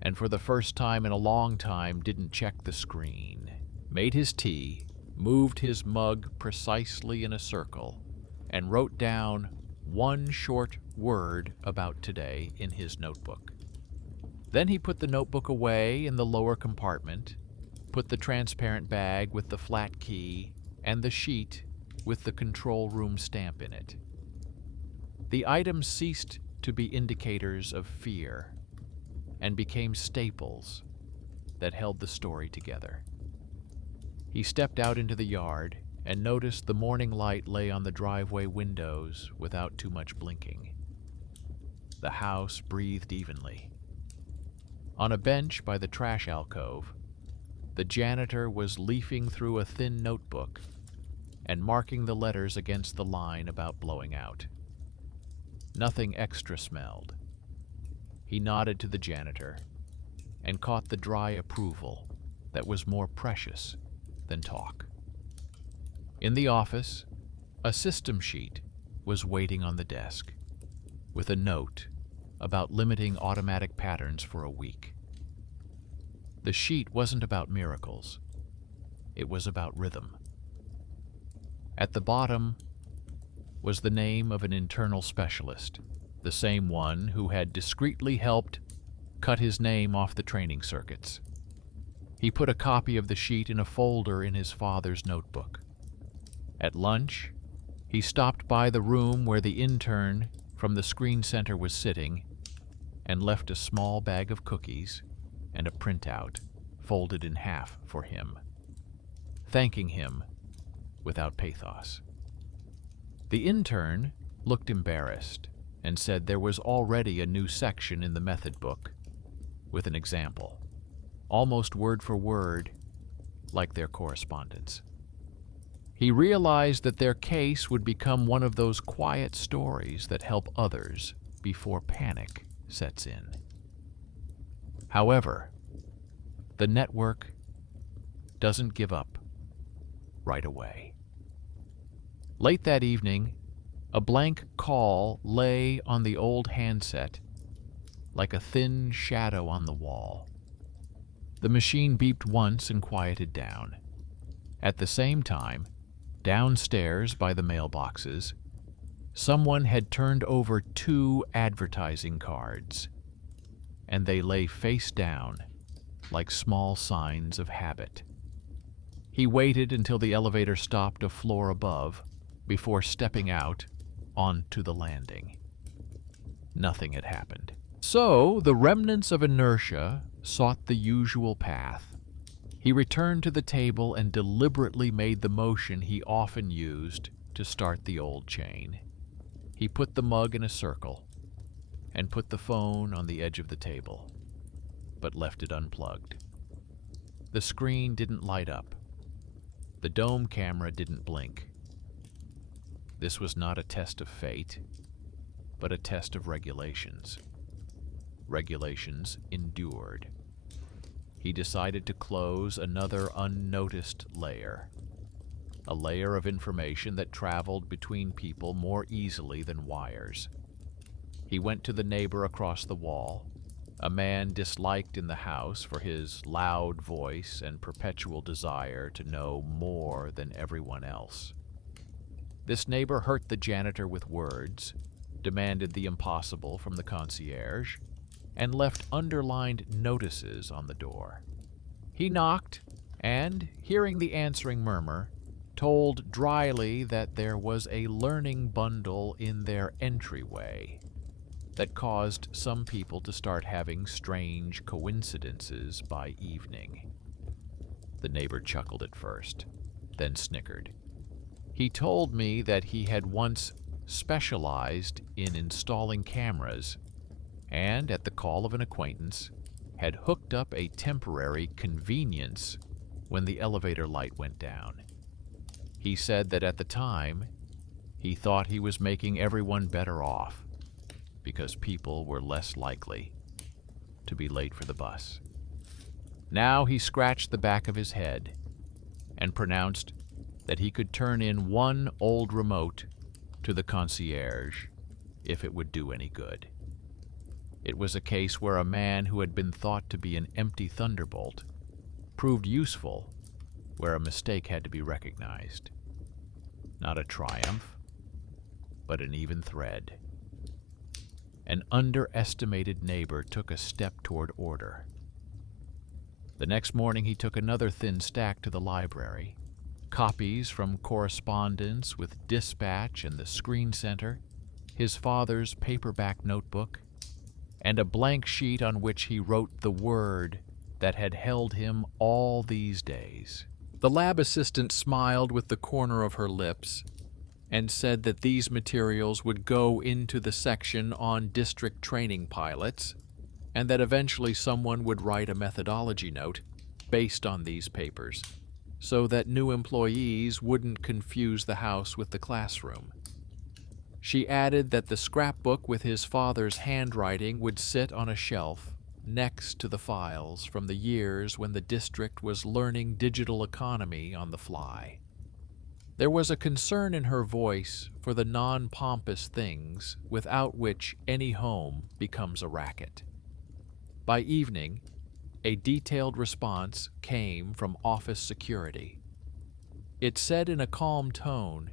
and for the first time in a long time didn't check the screen, made his tea, moved his mug precisely in a circle, and wrote down one short word about today in his notebook. Then he put the notebook away in the lower compartment, put the transparent bag with the flat key and the sheet with the control room stamp in it. The items ceased to be indicators of fear and became staples that held the story together. He stepped out into the yard and noticed the morning light lay on the driveway windows without too much blinking. The house breathed evenly. On a bench by the trash alcove, the janitor was leafing through a thin notebook and marking the letters against the line about blowing out. Nothing extra smelled. He nodded to the janitor and caught the dry approval that was more precious than talk. In the office, a system sheet was waiting on the desk, with a note about limiting automatic patterns for a week. The sheet wasn't about miracles. It was about rhythm. At the bottom was the name of an internal specialist, the same one who had discreetly helped cut his name off the training circuits. He put a copy of the sheet in a folder in his father's notebook. At lunch, he stopped by the room where the intern from the screen center was sitting and left a small bag of cookies and a printout folded in half for him. thanking him without pathos. The intern looked embarrassed and said there was already a new section in the method book with an example, almost word for word, like their correspondence. He realized that their case would become one of those quiet stories that help others before panic sets in. However, the network doesn't give up right away. Late that evening, a blank call lay on the old handset like a thin shadow on the wall. The machine beeped once and quieted down. At the same time, downstairs by the mailboxes, someone had turned over 2 advertising cards, and they lay face down like small signs of habit. He waited until the elevator stopped a floor above before stepping out onto the landing. Nothing had happened. So the remnants of inertia sought the usual path. He returned to the table and deliberately made the motion he often used to start the old chain. He put the mug in a circle and put the phone on the edge of the table, but left it unplugged. The screen didn't light up. The dome camera didn't blink. This was not a test of fate, but a test of regulations. Regulations endured. He decided to close another unnoticed layer, a layer of information that traveled between people more easily than wires. He went to the neighbor across the wall, a man disliked in the house for his loud voice and perpetual desire to know more than everyone else. This neighbor hurt the janitor with words, demanded the impossible from the concierge, and left underlined notices on the door. He knocked and, hearing the answering murmur, told dryly that there was a learning bundle in their entryway that caused some people to start having strange coincidences by evening. The neighbor chuckled at first, then snickered. He told me that he had once specialized in installing cameras and, at the call of an acquaintance, had hooked up a temporary convenience when the elevator light went down. He said that at the time, he thought he was making everyone better off because people were less likely to be late for the bus. Now he scratched the back of his head and pronounced that he could turn in one old remote to the concierge if it would do any good. It was a case where a man who had been thought to be an empty thunderbolt proved useful where a mistake had to be recognized. Not a triumph, but an even thread. An underestimated neighbor took a step toward order. The next morning he took another thin stack to the library, copies from correspondence with Dispatch and the Screen Center, his father's paperback notebook, and a blank sheet on which he wrote the word that had held him all these days. The lab assistant smiled with the corner of her lips and said that these materials would go into the section on district training pilots, and that eventually someone would write a methodology note based on these papers, so that new employees wouldn't confuse the house with the classroom. She added that the scrapbook with his father's handwriting would sit on a shelf next to the files from the years when the district was learning digital economy on the fly. There was a concern in her voice for the non-pompous things without which any home becomes a racket. By evening, a detailed response came from office security. It said in a calm tone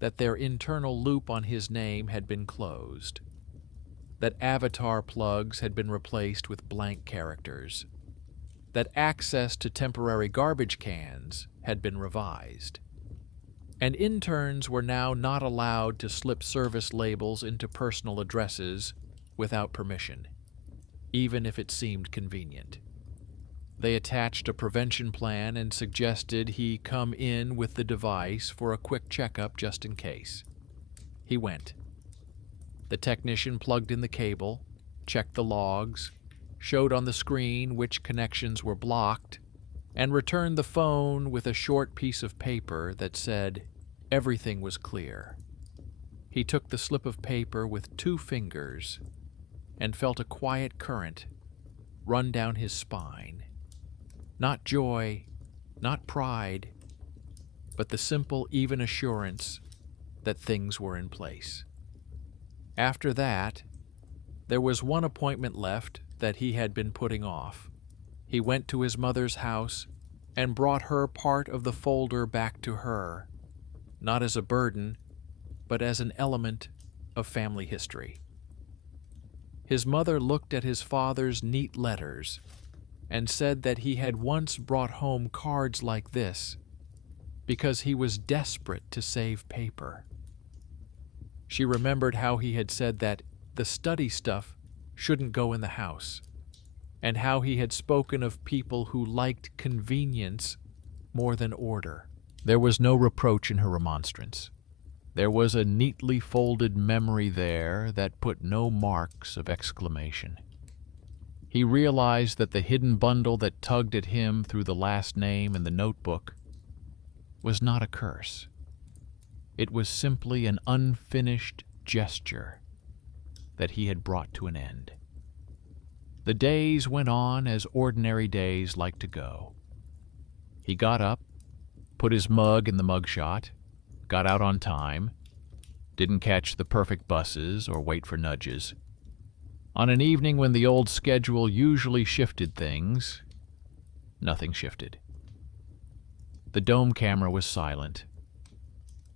that their internal loop on his name had been closed, that avatar plugs had been replaced with blank characters, that access to temporary garbage cans had been revised, and interns were now not allowed to slip service labels into personal addresses without permission, even if it seemed convenient. They attached a prevention plan and suggested he come in with the device for a quick checkup just in case. He went. The technician plugged in the cable, checked the logs, showed on the screen which connections were blocked, and returned the phone with a short piece of paper that said everything was clear. He took the slip of paper with 2 fingers and felt a quiet current run down his spine. Not joy, not pride, but the simple, even assurance that things were in place. After that, there was one appointment left that he had been putting off. He went to his mother's house and brought her part of the folder back to her, not as a burden, but as an element of family history. His mother looked at his father's neat letters and said that he had once brought home cards like this because he was desperate to save paper. She remembered how he had said that the study stuff shouldn't go in the house, and how he had spoken of people who liked convenience more than order. There was no reproach in her remonstrance. There was a neatly folded memory there that put no marks of exclamation. He realized that the hidden bundle that tugged at him through the last name in the notebook was not a curse. It was simply an unfinished gesture that he had brought to an end. The days went on as ordinary days like to go. He got up, put his mug in the mugshot, got out on time, didn't catch the perfect buses or wait for nudges. On an evening when the old schedule usually shifted things, nothing shifted. The dome camera was silent.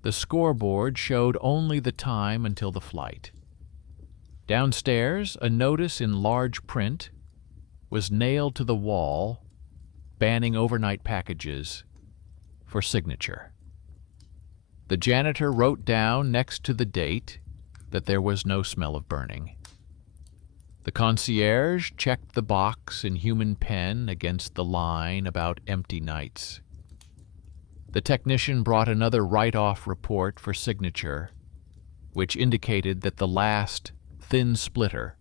The scoreboard showed only the time until the flight. Downstairs, a notice in large print was nailed to the wall, banning overnight packages for signature. The janitor wrote down next to the date that there was no smell of burning. The concierge checked the box in human pen against the line about empty nights. The technician brought another write-off report for signature, which indicated that the last thin splitter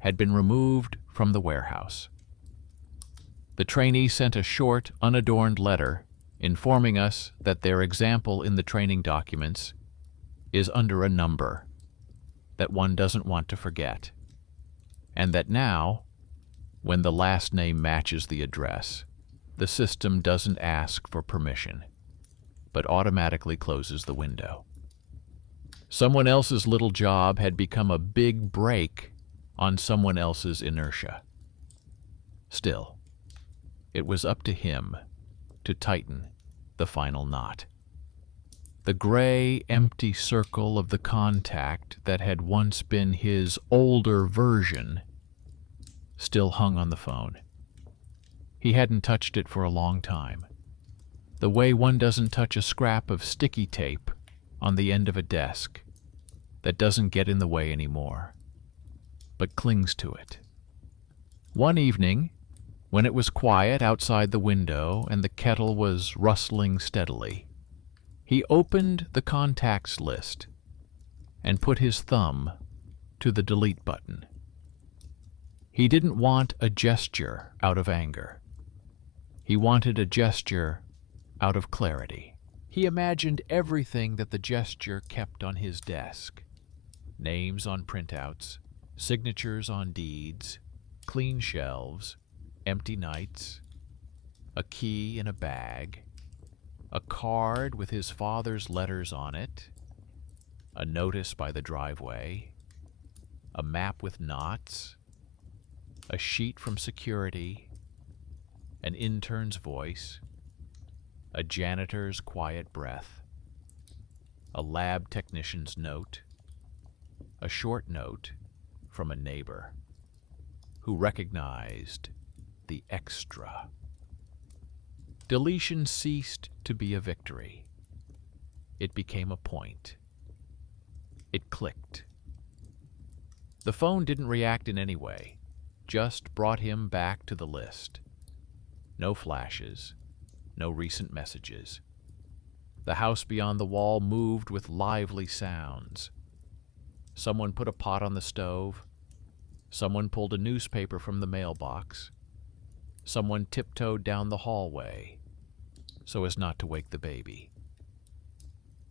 had been removed from the warehouse. The trainee sent a short, unadorned letter informing us that their example in the training documents is under a number that one doesn't want to forget, and that now, when the last name matches the address, the system doesn't ask for permission, but automatically closes the window. Someone else's little job had become a big brake on someone else's inertia. Still, it was up to him to tighten the final knot. The gray, empty circle of the contact that had once been his older version still hung on the phone. He hadn't touched it for a long time, the way one doesn't touch a scrap of sticky tape on the end of a desk that doesn't get in the way anymore, but clings to it. One evening, when it was quiet outside the window and the kettle was rustling steadily, he opened the contacts list and put his thumb to the delete button. He didn't want a gesture out of anger. He wanted a gesture out of clarity. He imagined everything that the gesture kept on his desk. Names on printouts, signatures on deeds, clean shelves, empty nights, a key in a bag, a card with his father's letters on it, a notice by the driveway, a map with knots, a sheet from security, an intern's voice, a janitor's quiet breath, a lab technician's note, a short note from a neighbor who recognized the extra. Deletion ceased to be a victory. It became a point. It clicked. The phone didn't react in any way, just brought him back to the list. No flashes, no recent messages. The house beyond the wall moved with lively sounds. Someone put a pot on the stove. Someone pulled a newspaper from the mailbox. Someone tiptoed down the hallway so as not to wake the baby.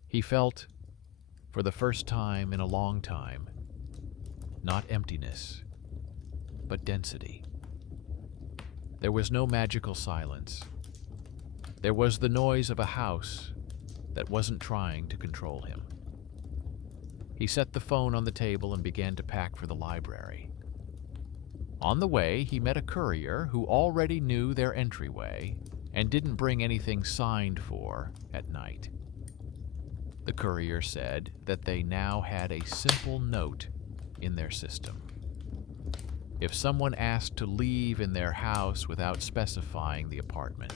He felt, for the first time in a long time, not emptiness, but density. There was no magical silence. There was the noise of a house that wasn't trying to control him. He set the phone on the table and began to pack for the library. On the way, he met a courier who already knew their entryway and didn't bring anything signed for at night. The courier said that they now had a simple note in their system. If someone asked to leave in their house without specifying the apartment,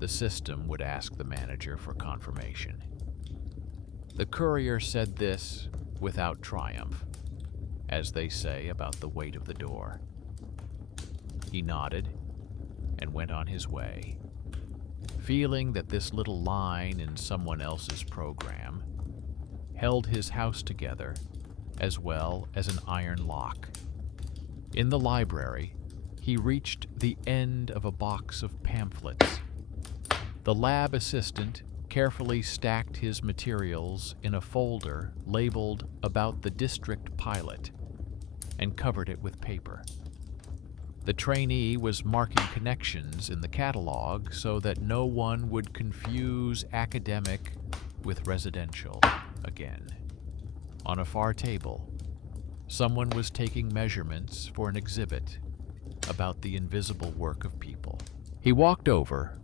the system would ask the manager for confirmation. The courier said this without triumph, as they say about the weight of the door. He nodded and went on his way, feeling that this little line in someone else's program held his house together as well as an iron lock. In the library, he reached the end of a box of pamphlets. The lab assistant carefully stacked his materials in a folder labeled "About the District Pilot" and covered it with paper. The trainee was marking connections in the catalog so that no one would confuse academic with residential again. On a far table, someone was taking measurements for an exhibit about the invisible work of people. He walked over,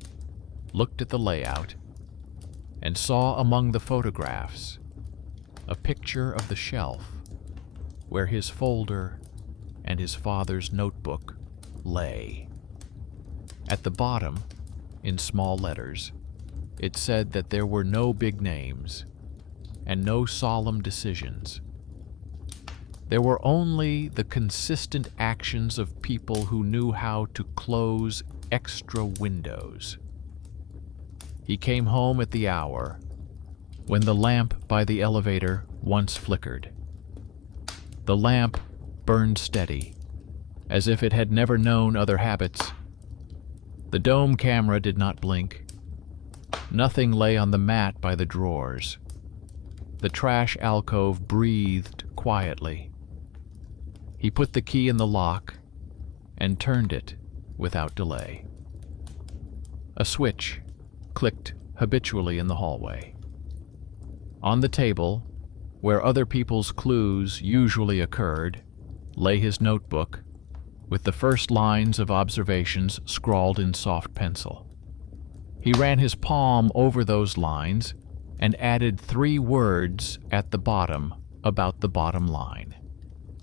looked at the layout, and saw among the photographs a picture of the shelf where his folder and his father's notebook lay. At the bottom, in small letters, it said that there were no big names and no solemn decisions. There were only the consistent actions of people who knew how to close extra windows. He came home at the hour when the lamp by the elevator once flickered. The lamp burned steady, as if it had never known other habits. The dome camera did not blink. Nothing lay on the mat by the drawers. The trash alcove breathed quietly. He put the key in the lock and turned it without delay. A switch clicked habitually in the hallway. On the table, where other people's clues usually occurred, lay his notebook with the first lines of observations scrawled in soft pencil. He ran his palm over those lines and added 3 words at the bottom about the bottom line.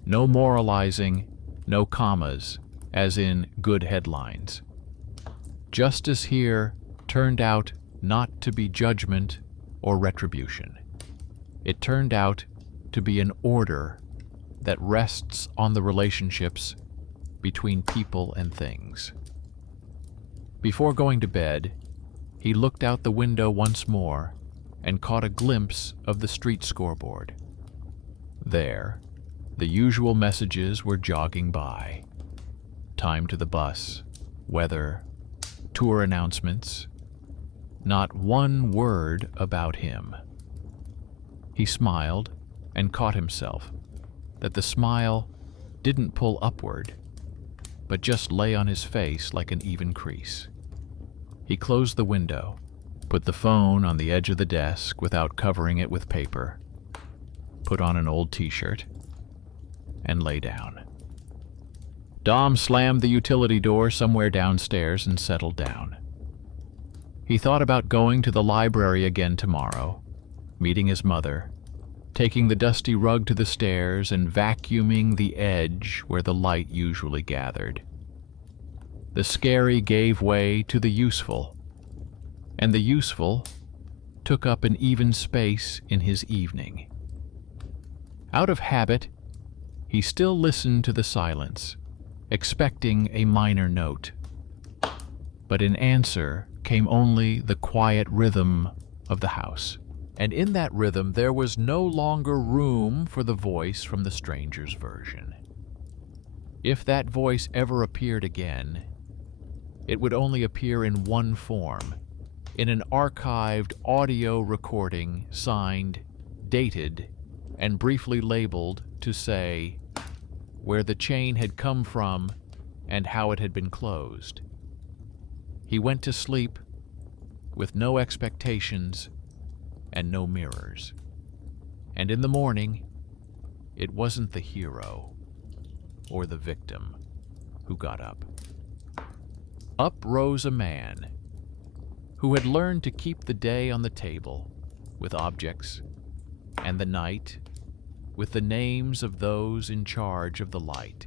No moralizing, no commas, as in good headlines. Justice here turned out not to be judgment or retribution. It turned out to be an order that rests on the relationships between people and things. Before going to bed, he looked out the window once more and caught a glimpse of the street scoreboard. There, the usual messages were jogging by. Time to the bus, weather, tour announcements. Not one word about him. He smiled and caught himself that the smile didn't pull upward, but just lay on his face like an even crease. He closed the window, put the phone on the edge of the desk without covering it with paper, put on an old t-shirt, and lay down. Dom slammed the utility door somewhere downstairs and settled down. He thought about going to the library again tomorrow, meeting his mother, taking the dusty rug to the stairs and vacuuming the edge where the light usually gathered. The scary gave way to the useful, and the useful took up an even space in his evening. Out of habit, he still listened to the silence, expecting a minor note. but in answer came only the quiet rhythm of the house. And in that rhythm there was no longer room for the voice from the stranger's version. If that voice ever appeared again, it would only appear in one form, in an archived audio recording signed, dated, and briefly labeled to say where the chain had come from and how it had been closed. He went to sleep with no expectations and no mirrors. And in the morning, it wasn't the hero or the victim who got up. Up rose a man who had learned to keep the day on the table with objects and the night with the names of those in charge of the light.